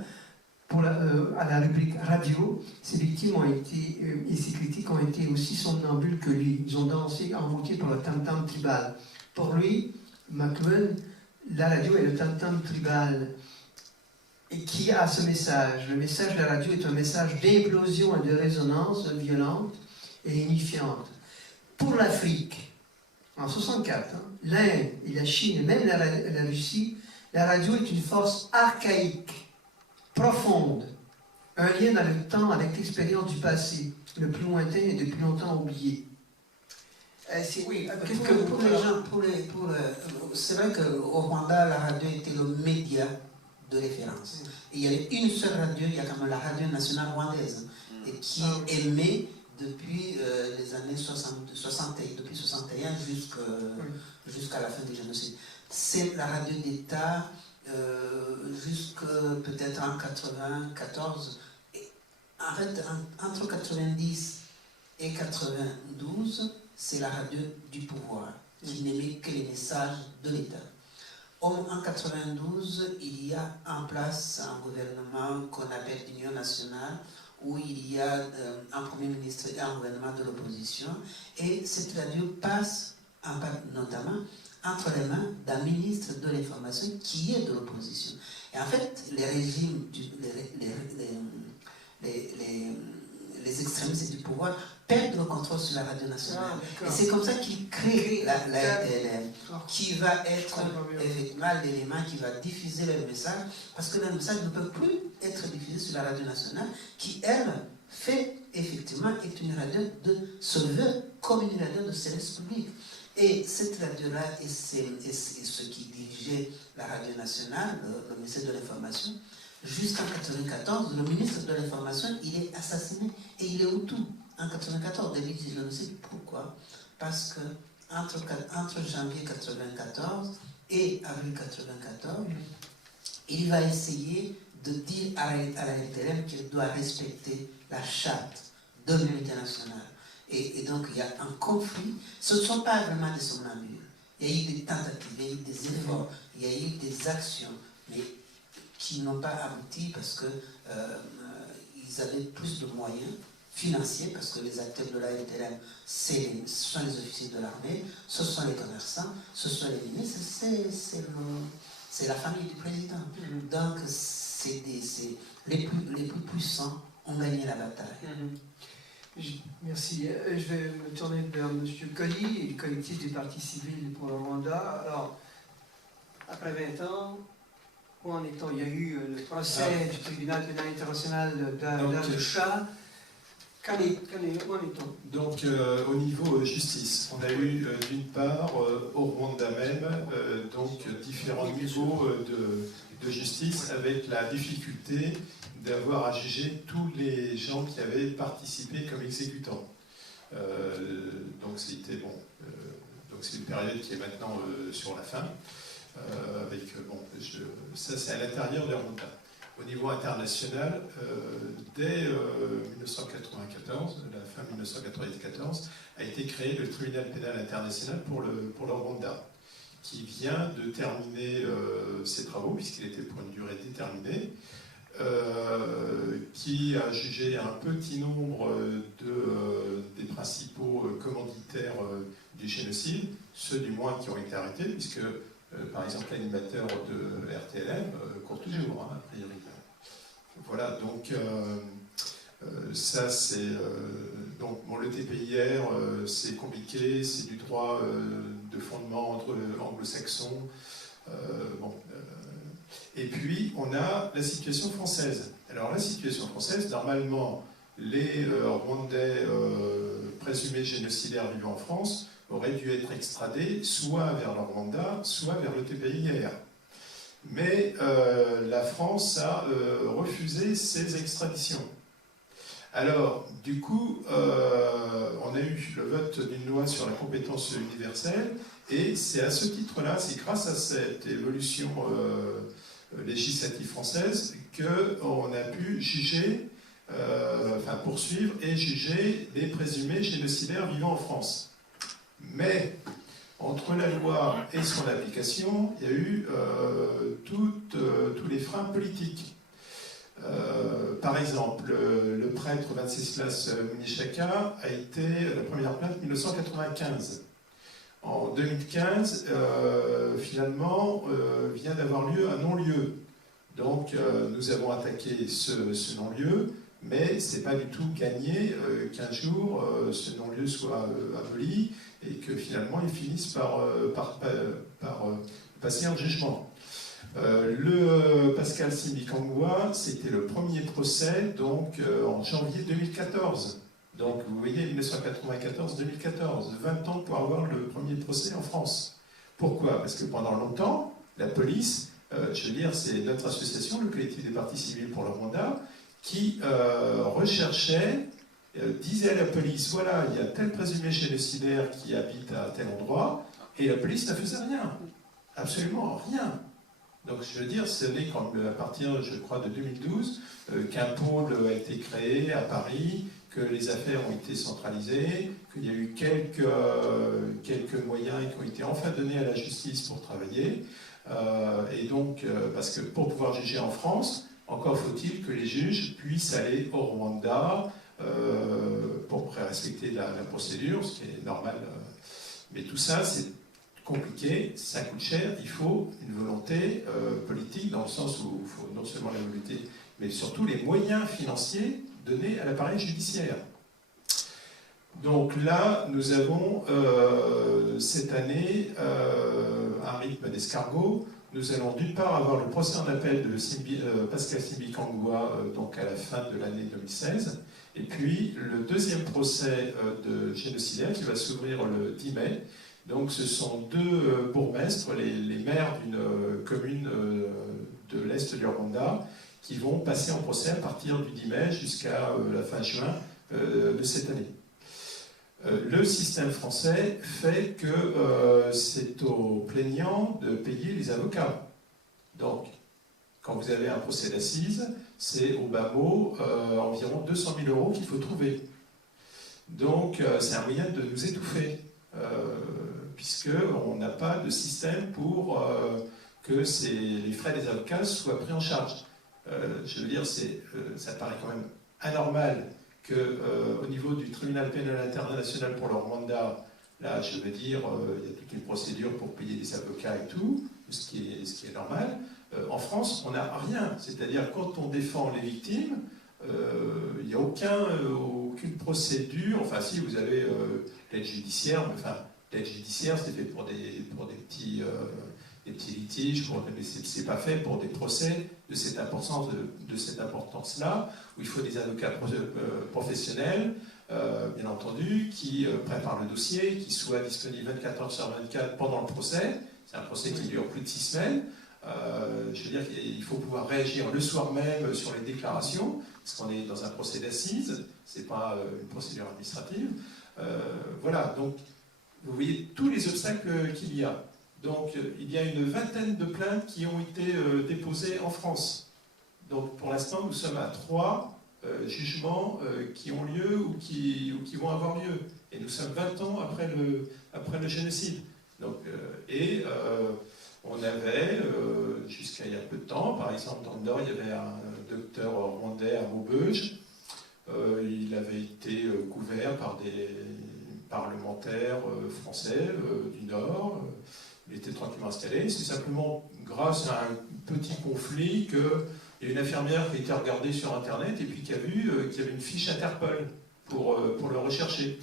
à la rubrique radio, ses victimes ont été, et ses critiques ont été aussi somnambules que lui. Ils ont dansé envoûtés par le tam-tam tribal. Pour lui, McLuhan, la radio est le tam-tam tribal. Et qui a ce message? Le message de la radio est un message d'implosion et de résonance violente et unifiante. Pour l'Afrique, en 1964, l'Inde et la Chine et même la Russie, la radio est une force archaïque, profonde, un lien dans le temps avec l'expérience du passé, le plus lointain et depuis longtemps oublié. Oui, pour les gens, c'est vrai qu'au Rwanda, la radio était le média de référence. Et il y avait une seule radio, il y a quand même la radio nationale rwandaise, et qui est aimée depuis les années 60, depuis 61 jusqu'à la fin du génocide. C'est la radio d'État jusqu'à peut-être en 94. Et en fait, entre 90 et 92, c'est la radio du pouvoir qui n'émet que les messages de l'État. En 92, il y a en place un gouvernement qu'on appelle l'Union nationale, où il y a un Premier ministre et un gouvernement de l'opposition, et cette radio passe notamment entre les mains d'un ministre de l'information qui est de l'opposition. Et en fait, les régimes, les extrémistes du pouvoir perdent le contrôle sur la radio nationale. Et c'est comme ça qu'ils créent la RTLM, qui va être effectivement l'élément qui va diffuser le message, parce que le message ne peut plus être diffusé sur la radio nationale, qui, elle, est une radio se veut comme une radio de service public. Et cette radio-là, et ceux qui dirigeaient la radio nationale, le ministère de l'Information, jusqu'en 1994, le ministre de l'Information, il est assassiné, et il est Hutu. En 1994, début du génocide. Pourquoi? Parce que entre janvier 1994 et avril 1994, il va essayer de dire à la RTLM qu'elle doit respecter la charte de l'unité nationale. Et donc, il y a un conflit. Ce ne sont pas vraiment des somnambules. Il y a eu des tentatives, il y a eu des efforts, il y a eu des actions, mais qui n'ont pas abouti parce qu'ils avaient plus de moyens financiers, parce que les acteurs de la RTLM, ce sont les officiers de l'armée, ce sont les commerçants, ce sont les ministres, c'est la famille du président. Donc, les plus puissants ont gagné la bataille. Merci. Je vais me tourner vers M. Colli, le collectif des partis civils pour le Rwanda. Alors, après 20 ans, où en est-on? Il y a eu le procès du tribunal pénal international d'Arusha. Où en est-on? Donc, au niveau justice, on a eu d'une part au Rwanda même différents niveaux de justice, avec la difficulté d'avoir à juger tous les gens qui avaient participé comme exécutants. Donc c'était bon. Donc c'est une période qui est maintenant sur la fin. Ça c'est à l'intérieur des Rwanda. au niveau international, dès 1994, la fin 1994, a été créé le tribunal pénal international pour le Rwanda, qui vient de terminer ses travaux, puisqu'il était pour une durée déterminée, qui a jugé un petit nombre des principaux commanditaires du génocide, ceux du moins qui ont été arrêtés, puisque, par exemple, l'animateur de RTLM court toujours, hein, a priori. Voilà, donc ça c'est... donc bon, le TPIR, c'est compliqué, c'est du droit de fondement anglo-saxon. Et puis, on a la situation française. Alors, la situation française, normalement, les Rwandais présumés génocidaires vivant en France auraient dû être extradés soit vers le Rwanda, soit vers le TPIR. Mais la France a refusé ces extraditions. Alors, du coup, on a eu le vote d'une loi sur la compétence universelle, et c'est à ce titre-là, c'est grâce à cette évolution législative française qu'on a pu juger, poursuivre et juger les présumés génocidaires vivant en France. Mais entre la loi et son application, il y a eu tous les freins politiques. Par exemple, le prêtre Venceslas Munichaka a été la première plainte en 1995. En 2015, finalement, vient d'avoir lieu un non-lieu. Donc, nous avons attaqué ce non-lieu, mais ce n'est pas du tout gagné qu'un jour ce non-lieu soit aboli et que finalement il finisse par passer en jugement. Le Pascal Simbikangwa, c'était le premier procès donc en janvier 2014. Donc vous voyez, 1994-2014, 20 ans pour avoir le premier procès en France. Pourquoi? Parce que pendant longtemps, la police, je veux dire, c'est notre association, le collectif des parties civiles pour le Rwanda, qui recherchait, disait à la police, voilà, il y a tel présumé génocidaire qui habite à tel endroit, et la police ne faisait rien. Absolument rien. Donc, je veux dire, ce n'est qu'à partir, je crois, de 2012, qu'un pôle a été créé à Paris, que les affaires ont été centralisées, qu'il y a eu quelques moyens qui ont été enfin donnés à la justice pour travailler. Et donc, parce que pour pouvoir juger en France, encore faut-il que les juges puissent aller au Rwanda pour respecter la procédure, ce qui est normal. Mais tout ça, c'est compliqué, ça coûte cher, il faut une volonté politique, dans le sens où il faut non seulement la volonté, mais surtout les moyens financiers donnés à l'appareil judiciaire. Donc là, nous avons cette année un rythme d'escargot. Nous allons d'une part avoir le procès en appel de Pascal Simbikangwa donc à la fin de l'année 2016, et puis le deuxième procès de génocidaire qui va s'ouvrir le 10 mai. Donc ce sont deux bourgmestres, les maires d'une commune de l'Est du Rwanda, qui vont passer en procès à partir du 10 mai jusqu'à la fin juin de cette année. Le système français fait que c'est aux plaignants de payer les avocats. Donc, quand vous avez un procès d'assises, c'est au bas mot environ 200 000 € qu'il faut trouver. Donc, c'est un moyen de nous étouffer, puisqu'on n'a pas de système pour que les frais des avocats soient pris en charge. Je veux dire, ça paraît quand même anormal qu'au niveau du tribunal pénal international pour le Rwanda, là, je veux dire, il y a toute une procédure pour payer des avocats et tout, ce qui est normal. En France, on n'a rien. C'est-à-dire, quand on défend les victimes, il n'y a aucune procédure. Enfin, si, vous avez l'aide judiciaire, mais enfin, l'aide judiciaire, c'est fait pour des petits litiges, mais c'est pas fait pour des procès de cette importance-là, où il faut des avocats professionnels, bien entendu, qui préparent le dossier, qui soient disponibles 24 heures sur 24 pendant le procès. C'est un procès qui dure plus de 6 semaines. Je veux dire qu'il faut pouvoir réagir le soir même sur les déclarations, parce qu'on est dans un procès d'assises, c'est pas une procédure administrative. Voilà, donc vous voyez tous les obstacles qu'il y a. Donc il y a une vingtaine de plaintes qui ont été déposées en France. Donc pour l'instant, nous sommes à 3 jugements qui ont lieu ou qui vont avoir lieu. Et nous sommes 20 ans après le génocide. Donc, on avait, jusqu'à il y a peu de temps, par exemple dans le Nord, il y avait un docteur rwandais à Maubeuge. Il avait été couvert par des parlementaires français du Nord. Il était tranquillement installé. C'est simplement grâce à un petit conflit qu'il y a une infirmière qui a été regardée sur Internet et puis qui a vu qu'il y avait une fiche Interpol pour le rechercher.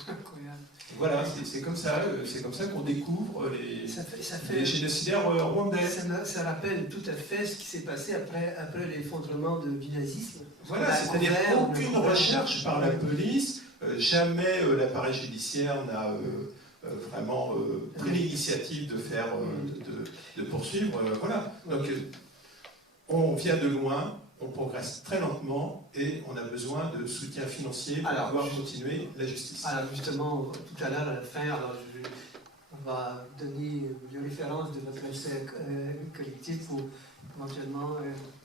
Voilà, c'est comme ça qu'on découvre les génocidaires rwandais. Ça rappelle tout à fait ce qui s'est passé après l'effondrement du nazisme. Voilà, c'est-à-dire aucune recherche par la police, jamais l'appareil judiciaire n'a vraiment pris l'initiative de faire, de poursuivre. Voilà. Donc, on vient de loin. On progresse très lentement et on a besoin de soutien financier pour pouvoir continuer la justice. Alors justement, tout à l'heure, à la fin, on va donner les références de votre essai collectif pour éventuellement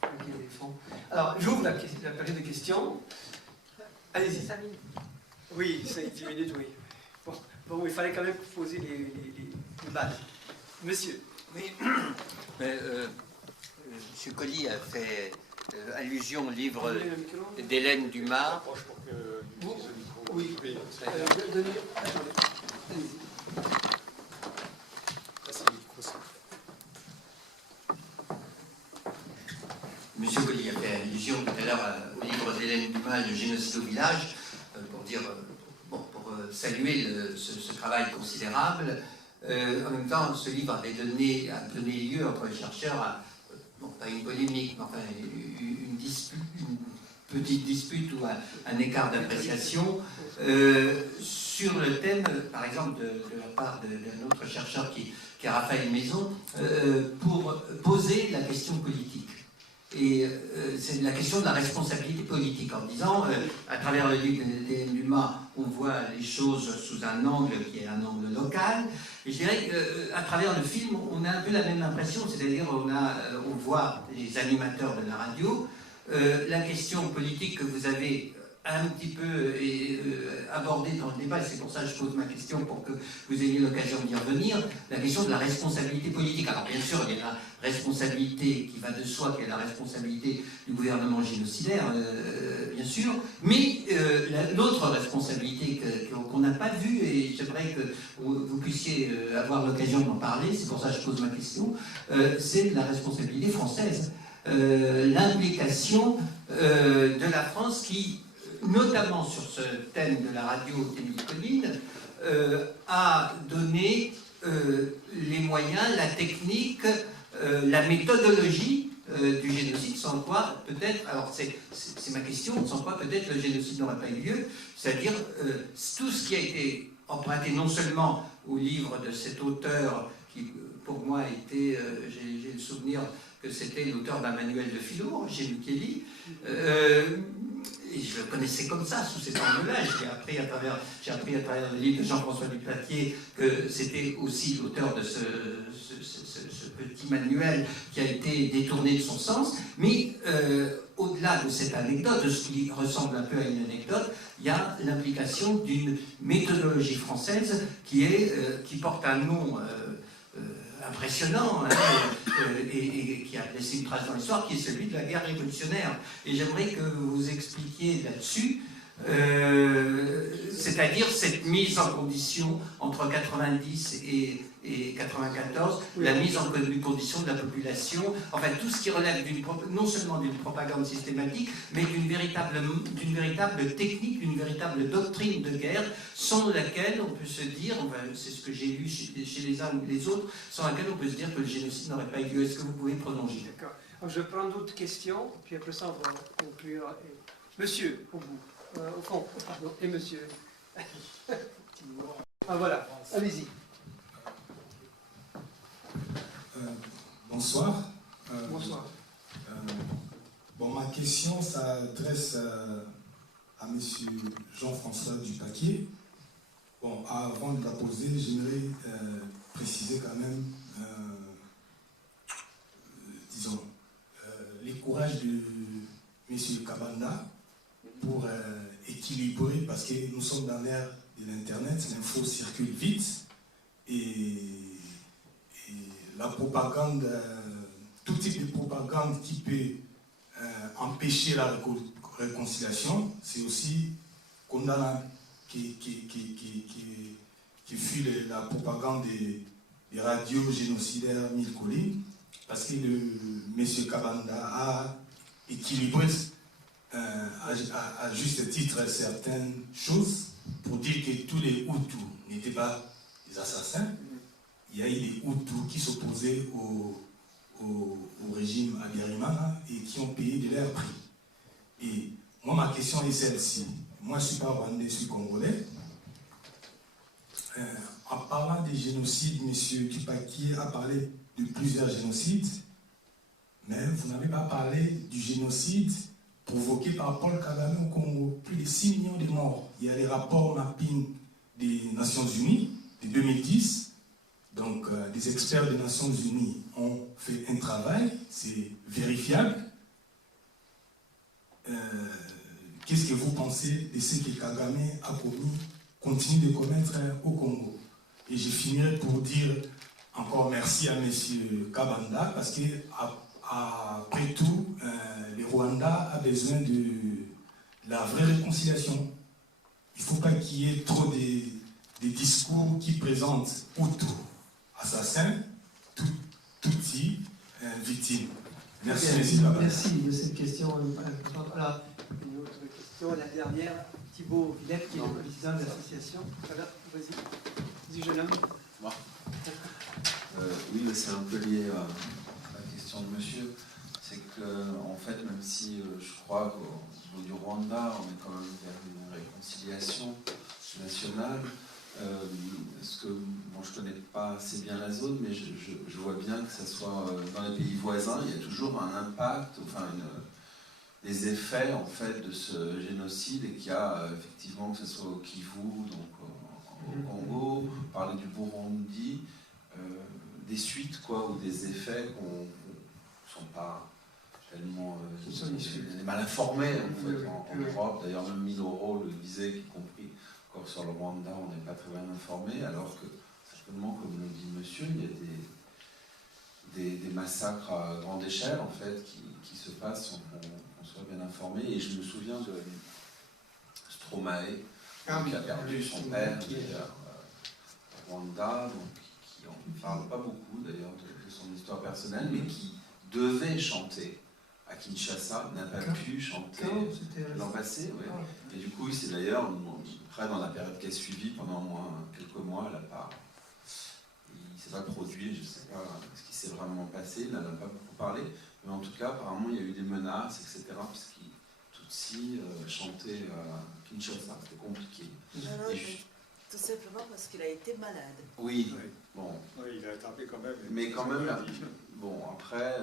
recueillir des fonds. Alors, j'ouvre la période de questions. Allez-y. 5 minutes. Oui, 10 minutes, oui. Bon, il fallait quand même poser les bases. Monsieur. Oui, M. Colli a fait allusion au livre d'Hélène Dumas. Oui. Monsieur Colli a fait allusion tout à l'heure au livre d'Hélène Dumas, Le génocide au village, pour saluer ce travail considérable. En même temps, ce livre a donné lieu entre les chercheurs à, pas une polémique, mais enfin une petite dispute ou un écart d'appréciation sur le thème, par exemple, de la part d'un autre chercheur qui est Raphaël Maison, pour poser la question politique. Et c'est la question de la responsabilité politique, en disant, à travers le livre d'Hélène Dumas, on voit les choses sous un angle qui est un angle local. Et je dirais qu'à travers le film, on a un peu la même impression, c'est-à-dire on voit les animateurs de la radio, la question politique que vous avez un petit peu abordée dans le débat, et c'est pour ça que je pose ma question, pour que vous ayez l'occasion d'y revenir, la question de la responsabilité politique. Alors bien sûr, il y a la responsabilité qui va de soi, qui est la responsabilité du gouvernement génocidaire, bien sûr, mais l'autre responsabilité qu'on n'a pas vue, et j'aimerais que vous puissiez avoir l'occasion d'en parler, c'est pour ça que je pose ma question, c'est la responsabilité française. L'implication de la France qui, notamment sur ce thème de la radio Émile-Colline, a donné les moyens, la technique, la méthodologie du génocide, sans quoi peut-être, alors c'est ma question, sans quoi peut-être le génocide n'aurait pas eu lieu, c'est-à-dire tout ce qui a été emprunté non seulement au livre de cet auteur qui pour moi était, j'ai le souvenir que c'était l'auteur d'un manuel de philo, G. Kelly, et je le connaissais comme ça, sous cet angle-là. J'ai appris à travers le livre de Jean-François Duplattier que c'était aussi l'auteur de ce petit manuel qui a été détourné de son sens. Mais au-delà de cette anecdote, de ce qui ressemble un peu à une anecdote, il y a l'implication d'une méthodologie française qui porte un nom impressionnant et qui a laissé une trace dans l'histoire, qui est celui de la guerre révolutionnaire. Et j'aimerais que vous expliquiez là-dessus, c'est-à-dire cette mise en condition entre 90 et 94, oui, la mise en condition de la population, enfin tout ce qui relève non seulement d'une propagande systématique, mais d'une véritable technique, d'une véritable doctrine de guerre, sans laquelle on peut se dire, enfin, c'est ce que j'ai lu chez les uns ou les autres, sans laquelle on peut se dire que le génocide n'aurait pas eu lieu. Est-ce que vous pouvez prolonger? D'accord. Je vais prendre d'autres questions, puis après ça on va conclure. Monsieur, au bout. Au fond, pardon, et monsieur. Ah voilà, allez-y. Bonsoir. Bonsoir. Ma question s'adresse à M. Jean-François Dupaquier. Avant de la poser, j'aimerais préciser quand même, disons, les courages M. Kabanda pour équilibrer, parce que nous sommes dans l'ère de l'Internet, l'info circule vite et la propagande, tout type de propagande qui peut empêcher la réconciliation, c'est aussi condamnable, qui fut la propagande des radios génocidaires Mille Collines, parce que M. Kabanda a équilibré à juste titre certaines choses pour dire que tous les Hutus n'étaient pas des assassins. Il y a eu des Hutus qui s'opposaient au régime Abiyarimana et qui ont payé de leur prix. Et moi, ma question est celle-ci. Moi, je ne suis pas rwandais, je suis congolais. En parlant des génocides, M. Kibaki a parlé de plusieurs génocides, mais vous n'avez pas parlé du génocide provoqué par Paul Kagame au Congo. Plus de 6 millions de morts. Il y a les rapports mapping des Nations Unies de 2010. Donc, des experts des Nations Unies ont fait un travail, c'est vérifiable. Qu'est-ce que vous pensez de ce que Kagame a commis, continue de commettre au Congo? Et je finirai pour dire encore merci à M. Kabanda, parce que après tout, le Rwanda a besoin de la vraie réconciliation. Il ne faut pas qu'il y ait trop des discours qui présentent Hutu assassin, Tutsi victime. Merci, M. Kabanda. Merci de cette question. Alors, une autre question, la dernière, Thibaut Villette, qui est le président de l'association. Voilà, vas-y, jeune homme. Moi. Oui, c'est un peu lié à la question de monsieur. C'est que, en fait, même si je crois qu'au niveau du Rwanda, on est quand même vers une réconciliation nationale, parce que bon, je ne connais pas assez bien la zone, mais je vois bien que ce soit dans les pays voisins, il y a toujours un impact, enfin des effets en fait de ce génocide, et qu'il y a effectivement, que ce soit au Kivu, donc au Congo, parler du Burundi, des suites quoi, ou des effets qu'on ne sont pas tellement mal informés en fait en Europe. D'ailleurs même Miloro le disait, y compris encore sur le Rwanda, on n'est pas très bien informé, alors que certainement, comme le dit monsieur, il y a des massacres à grande échelle en fait qui se passent sans qu'on soit bien informé. Et je me souviens de Stromae, qui a perdu son père au Rwanda, donc qui n'en parle pas beaucoup d'ailleurs de son histoire personnelle, mais qui devait chanter à Kinshasa, n'a pas pu chanter l'an passé. Ouais. Et du coup, c'est d'ailleurs, après dans la période qui a suivi, pendant au moins quelques mois, il ne s'est pas produit, je ne sais pas ce qui s'est vraiment passé, il n'en a pas beaucoup parlé, mais en tout cas, apparemment, il y a eu des menaces, etc., puisqu'il Tutsi chantait à Kinshasa, c'était compliqué. Tout simplement parce qu'il a été malade. Oui, bon. Oui, il a attrapé quand même. Mais quand même, bon, après,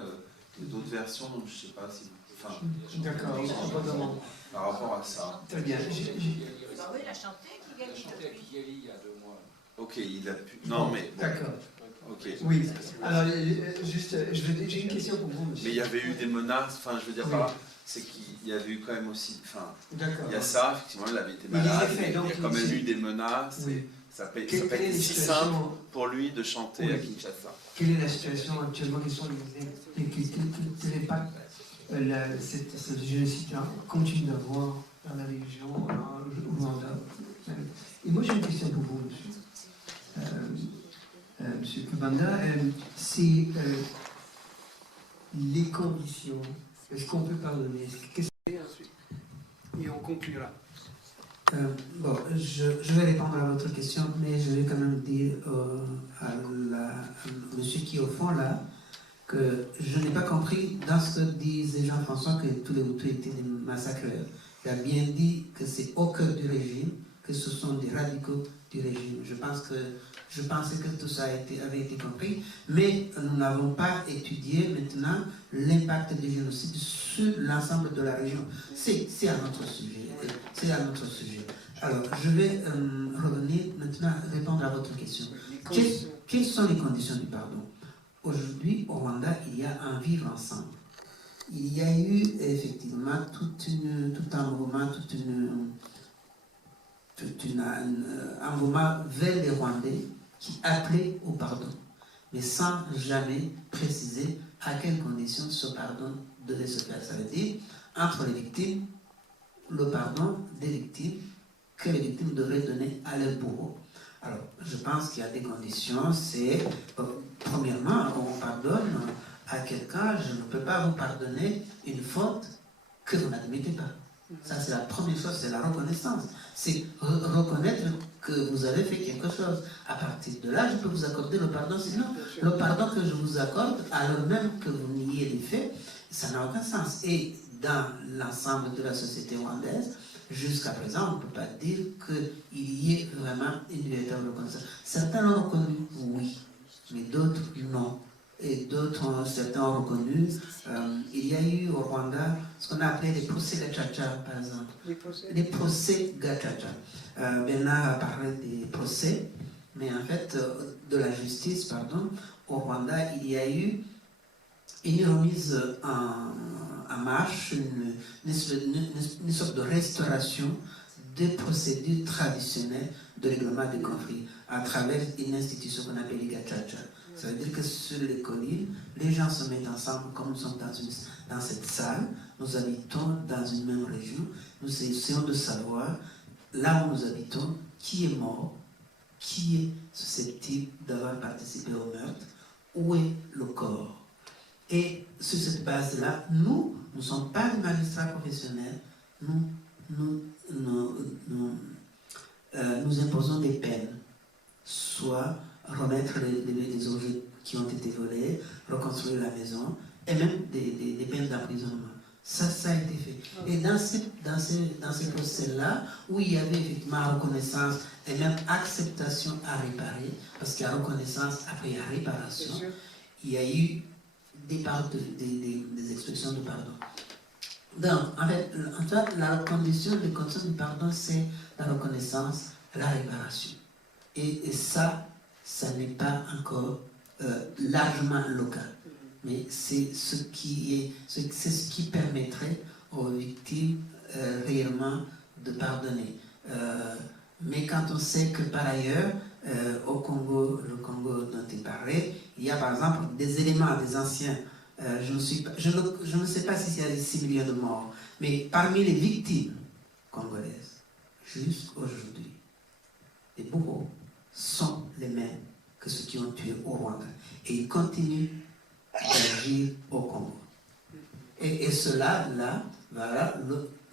d'autres versions, donc je ne sais pas si... Enfin, d'accord, on va demander. Par rapport à ça. Très bien. Il a chanté Kigali il y a 2 mois. Ok, il a pu... Non, mais... Bon. D'accord. Ok. Oui, alors, juste, j'ai une question pour vous, monsieur. Mais il y avait eu des menaces, enfin, je veux dire par là, c'est qu'il y avait eu quand même aussi... Enfin, il y a ça, effectivement, il avait été malade, il y a quand même eu des menaces, oui. Et ça n'a pas été si simple pour lui de chanter à Kinshasa. Quelle est la situation actuellement? Quels sont quel impact ce génocide continue d'avoir dans la région, au Rwanda? Et moi j'ai une question pour vous, monsieur. Monsieur Kabanda, c'est les conditions. Est-ce qu'on peut pardonner? Qu'est-ce que c'est ensuite? Et on conclura. Bon, je vais répondre à votre question, mais je vais quand même dire à monsieur qui est au fond là, que je n'ai pas compris dans ce que disait Jean-François que tous les Hutus étaient des massacreurs. Il a bien dit que c'est au cœur du régime, que ce sont des radicaux du régime. Je pensais que tout ça avait été compris, mais nous n'avons pas étudié maintenant l'impact du génocide sur l'ensemble de la région. C'est à notre sujet. C'est à notre sujet. Alors, je vais revenir maintenant, répondre à votre question. Quelles sont les conditions du pardon? Aujourd'hui, au Rwanda, il y a un vivre ensemble. il y a eu effectivement tout un mouvement, un mouvement vers les Rwandais qui appelait au pardon, mais sans jamais préciser à quelles conditions ce pardon devait se faire. Ça veut dire, entre les victimes, le pardon des victimes que les victimes devraient donner à leurs bourreaux. Alors, je pense qu'il y a des conditions, c'est, premièrement, on pardonne à quelqu'un, je ne peux pas vous pardonner une faute que vous n'admettez pas. Ça, c'est la première chose, c'est la reconnaissance. C'est reconnaître que vous avez fait quelque chose. À partir de là, je peux vous accorder le pardon. Sinon, le pardon que je vous accorde, alors même que vous niez les faits, ça n'a aucun sens. Et dans l'ensemble de la société rwandaise, jusqu'à présent, on ne peut pas dire qu'il y ait vraiment une véritable reconnaissance. Certains l'ont reconnu, oui, mais d'autres, non. Et d'autres, certains ont reconnu. Il y a eu au Rwanda ce qu'on a appelé les procès Gacaca, par exemple. Les procès Gacaca. Bernard a parlé des procès, mais en fait, de la justice, pardon. Au Rwanda, il y a eu une remise en marche, une sorte de restauration des procédures traditionnelles de règlement des conflits à travers une institution qu'on appelle les Gacaca. Ça veut dire que sur les collines, les gens se mettent ensemble, comme nous sommes dans cette salle, nous habitons dans une même région, nous essayons de savoir, là où nous habitons, qui est mort, qui est susceptible d'avoir participé au meurtre, où est le corps. Et sur cette base-là, nous ne sommes pas des magistrats professionnels, nous imposons des peines, soit remettre les objets qui ont été volés, reconstruire la maison, et même des peines d'emprisonnement. Ça a été fait. Et dans ces procès-là, où il y avait effectivement reconnaissance et même acceptation à réparer, parce qu'il y a reconnaissance après il y a réparation, il y a eu des expressions de pardon. Donc, en fait, la condition du pardon, c'est la reconnaissance, la réparation. Et ça n'est pas encore largement local. Mais c'est ce qui permettrait aux victimes réellement de pardonner. Mais quand on sait que par ailleurs, au Congo, le Congo dont il parlait, il y a par exemple des éléments des anciens. Je ne sais pas s'il y a des 6 millions de morts, mais parmi les victimes congolaises, jusqu'aujourd'hui, les bourreaux sont les mêmes que ceux qui ont tué au Rwanda. Et ils continuent d'agir au Congo. Et cela, là, voilà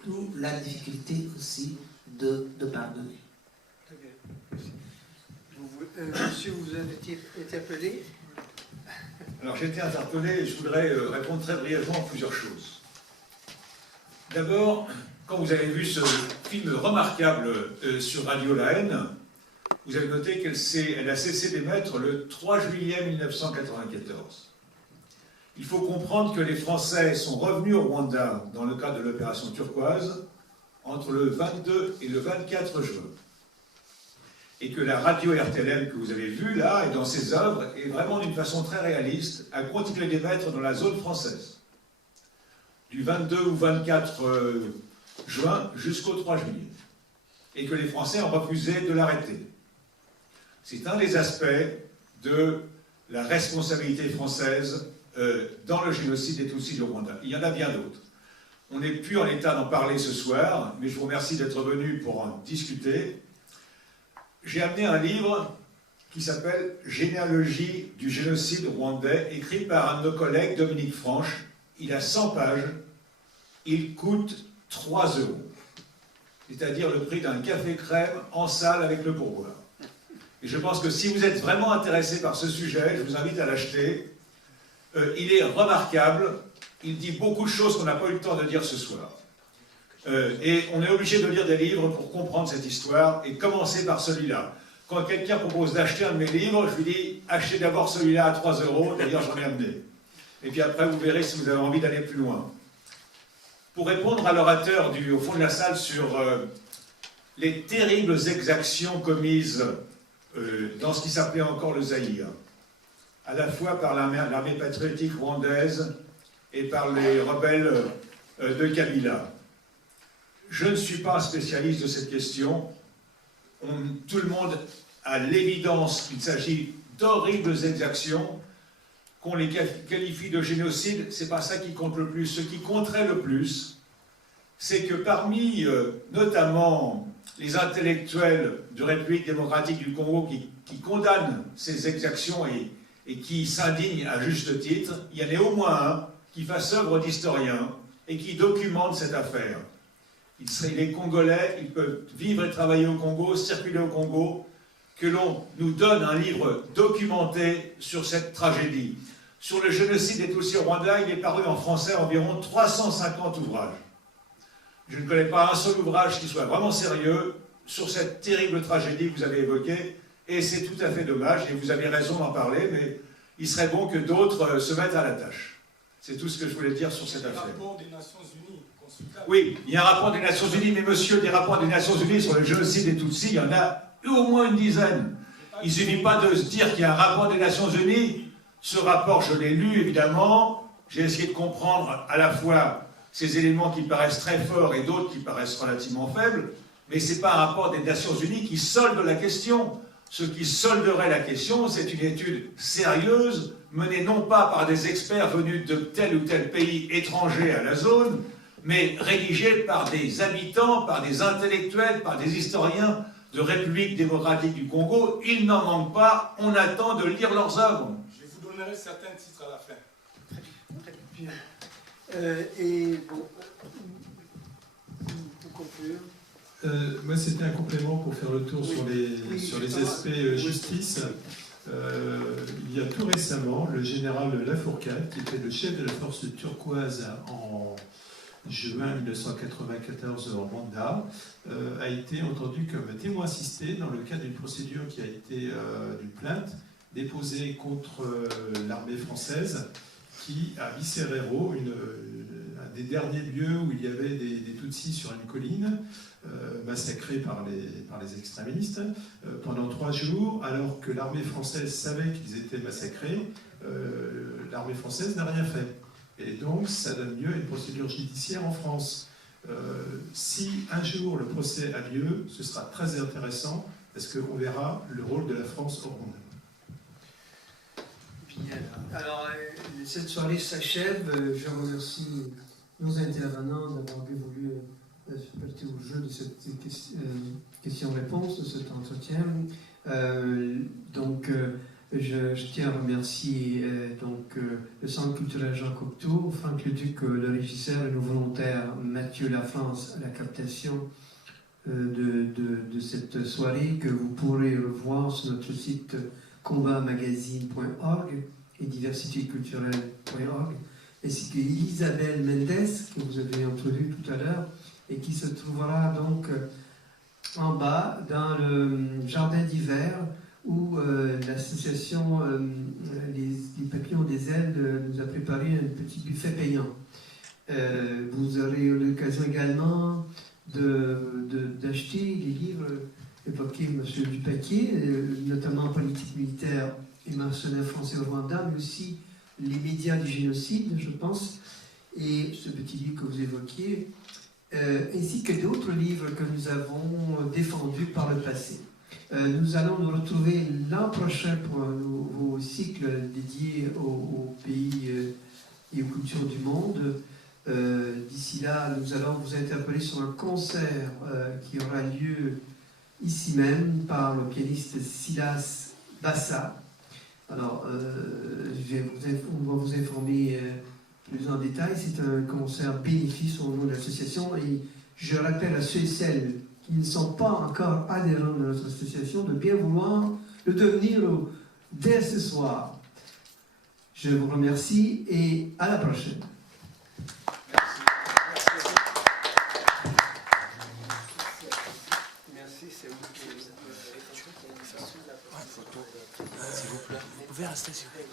toute la difficulté aussi de pardonner. Monsieur, vous avez été interpellé? Alors j'ai été interpellé et je voudrais répondre très brièvement à plusieurs choses. D'abord, quand vous avez vu ce film remarquable sur Radio La Haine, vous avez noté qu'elle a cessé d'émettre le 3 juillet 1994. Il faut comprendre que les Français sont revenus au Rwanda dans le cadre de l'opération Turquoise entre le 22 et le 24 juin. Et que la radio RTLM que vous avez vue là et dans ses œuvres est vraiment d'une façon très réaliste à continuer d'émettre dans la zone française. Du 22 ou 24 juin jusqu'au 3 juillet. Et que les Français ont refusé de l'arrêter. C'est un des aspects de la responsabilité française dans le génocide des Tutsis du Rwanda. Il y en a bien d'autres. On n'est plus en état d'en parler ce soir, mais je vous remercie d'être venu pour en discuter. J'ai amené un livre qui s'appelle « Généalogie du génocide rwandais », écrit par un de nos collègues, Dominique Franche. Il a 100 pages. Il coûte 3 €. C'est-à-dire le prix d'un café crème en salle avec le pourboire. Et je pense que si vous êtes vraiment intéressé par ce sujet, je vous invite à l'acheter. Il est remarquable. Il dit beaucoup de choses qu'on n'a pas eu le temps de dire ce soir. Et on est obligé de lire des livres pour comprendre cette histoire et commencer par celui-là. Quand quelqu'un propose d'acheter un de mes livres, je lui dis achetez d'abord celui-là à 3 €, d'ailleurs j'en ai amené. Et puis après vous verrez si vous avez envie d'aller plus loin. Pour répondre à l'orateur au fond de la salle sur les terribles exactions commises dans ce qui s'appelait encore le Zaïre, à la fois par l'armée patriotique rwandaise et par les rebelles de Kabila. Je ne suis pas un spécialiste de cette question. Tout le monde a l'évidence qu'il s'agit d'horribles exactions. Qu'on les qualifie de génocide, c'est pas ça qui compte le plus. Ce qui compterait le plus, c'est que parmi notamment les intellectuels de République démocratique du Congo qui condamnent ces exactions et qui s'indignent à juste titre, il y en ait au moins un qui fasse œuvre d'historien et qui documente cette affaire. Les Congolais, ils peuvent vivre et travailler au Congo, circuler au Congo, que l'on nous donne un livre documenté sur cette tragédie. Sur le génocide des Tutsis au Rwanda, il est paru en français environ 350 ouvrages. Je ne connais pas un seul ouvrage qui soit vraiment sérieux sur cette terrible tragédie que vous avez évoquée, et c'est tout à fait dommage, et vous avez raison d'en parler, mais il serait bon que d'autres se mettent à la tâche. C'est tout ce que je voulais dire sur cette affaire. Il y a un rapport des Nations Unies consultable. Oui, il y a un rapport des Nations Unies, mais monsieur, des rapports des Nations Unies sur le génocide des Tutsis, il y en a au moins une dizaine. Il ne suffit pas de se dire qu'il y a un rapport des Nations Unies. Ce rapport, je l'ai lu, évidemment. J'ai essayé de comprendre à la fois ces éléments qui paraissent très forts et d'autres qui paraissent relativement faibles, mais ce n'est pas un rapport des Nations Unies qui solde la question. Ce qui solderait la question, c'est une étude sérieuse, menée non pas par des experts venus de tel ou tel pays étranger à la zone, mais rédigée par des habitants, par des intellectuels, par des historiens de République démocratique du Congo. Il n'en manque pas, on attend de lire leurs œuvres. Je vous donnerai certains titres à la fin. Très bien. Et bon, pour conclure. Moi, c'était un complément pour faire le tour sur les aspects justice. Il y a tout récemment, le général Lafourcade, qui était le chef de la force turquoise en juin 1994 au Rwanda, a été entendu comme témoin assisté dans le cadre d'une procédure qui a été d'une plainte déposée contre l'armée française qui, à Vicerero, un des derniers lieux où il y avait des Tutsis sur une colline, massacrés par les extrémistes, pendant 3 jours, alors que l'armée française savait qu'ils étaient massacrés, l'armée française n'a rien fait. Et donc, ça donne lieu à une procédure judiciaire en France. Si un jour le procès a lieu, ce sera très intéressant, parce qu'on verra le rôle de la France au Rwanda. Bien. Alors, cette soirée s'achève. Je remercie nos intervenants d'avoir bien voulu partir au jeu de cette question-réponse, de cet entretien. Je tiens à remercier le Centre culturel Jean Cocteau, Franck Leduc, le régisseur, et nos volontaires, Mathieu Lafrance, à la captation de cette soirée que vous pourrez revoir sur notre site combatmagazine.org et diversitéculturelle.org, ainsi qu'Isabelle Mendes, que vous avez entendue tout à l'heure, et qui se trouvera donc en bas dans le jardin d'hiver où l'association les Papillons des Ailes nous a préparé un petit buffet payant. Vous aurez l'occasion également d'acheter les livres évoqués M. Dupaquier, notamment politique militaire et mercenaires français au Rwanda, mais aussi les médias du génocide, je pense, et ce petit livre que vous évoquiez, ainsi que d'autres livres que nous avons défendus par le passé. Nous allons nous retrouver l'an prochain pour un nouveau cycle dédié aux pays et aux cultures du monde. D'ici là, nous allons vous interpeller sur un concert qui aura lieu ici même par le pianiste Silas Bassa. Alors, on va vous informer plus en détail. C'est un concert bénéfice au nom de l'association et je rappelle à ceux et celles qui ne sont pas encore adhérents de notre association de bien vouloir le devenir dès ce soir. Je vous remercie et à la prochaine. Merci, c'est vous qui s'il vous plaît. Vous pouvez rester, s'il vous plaît.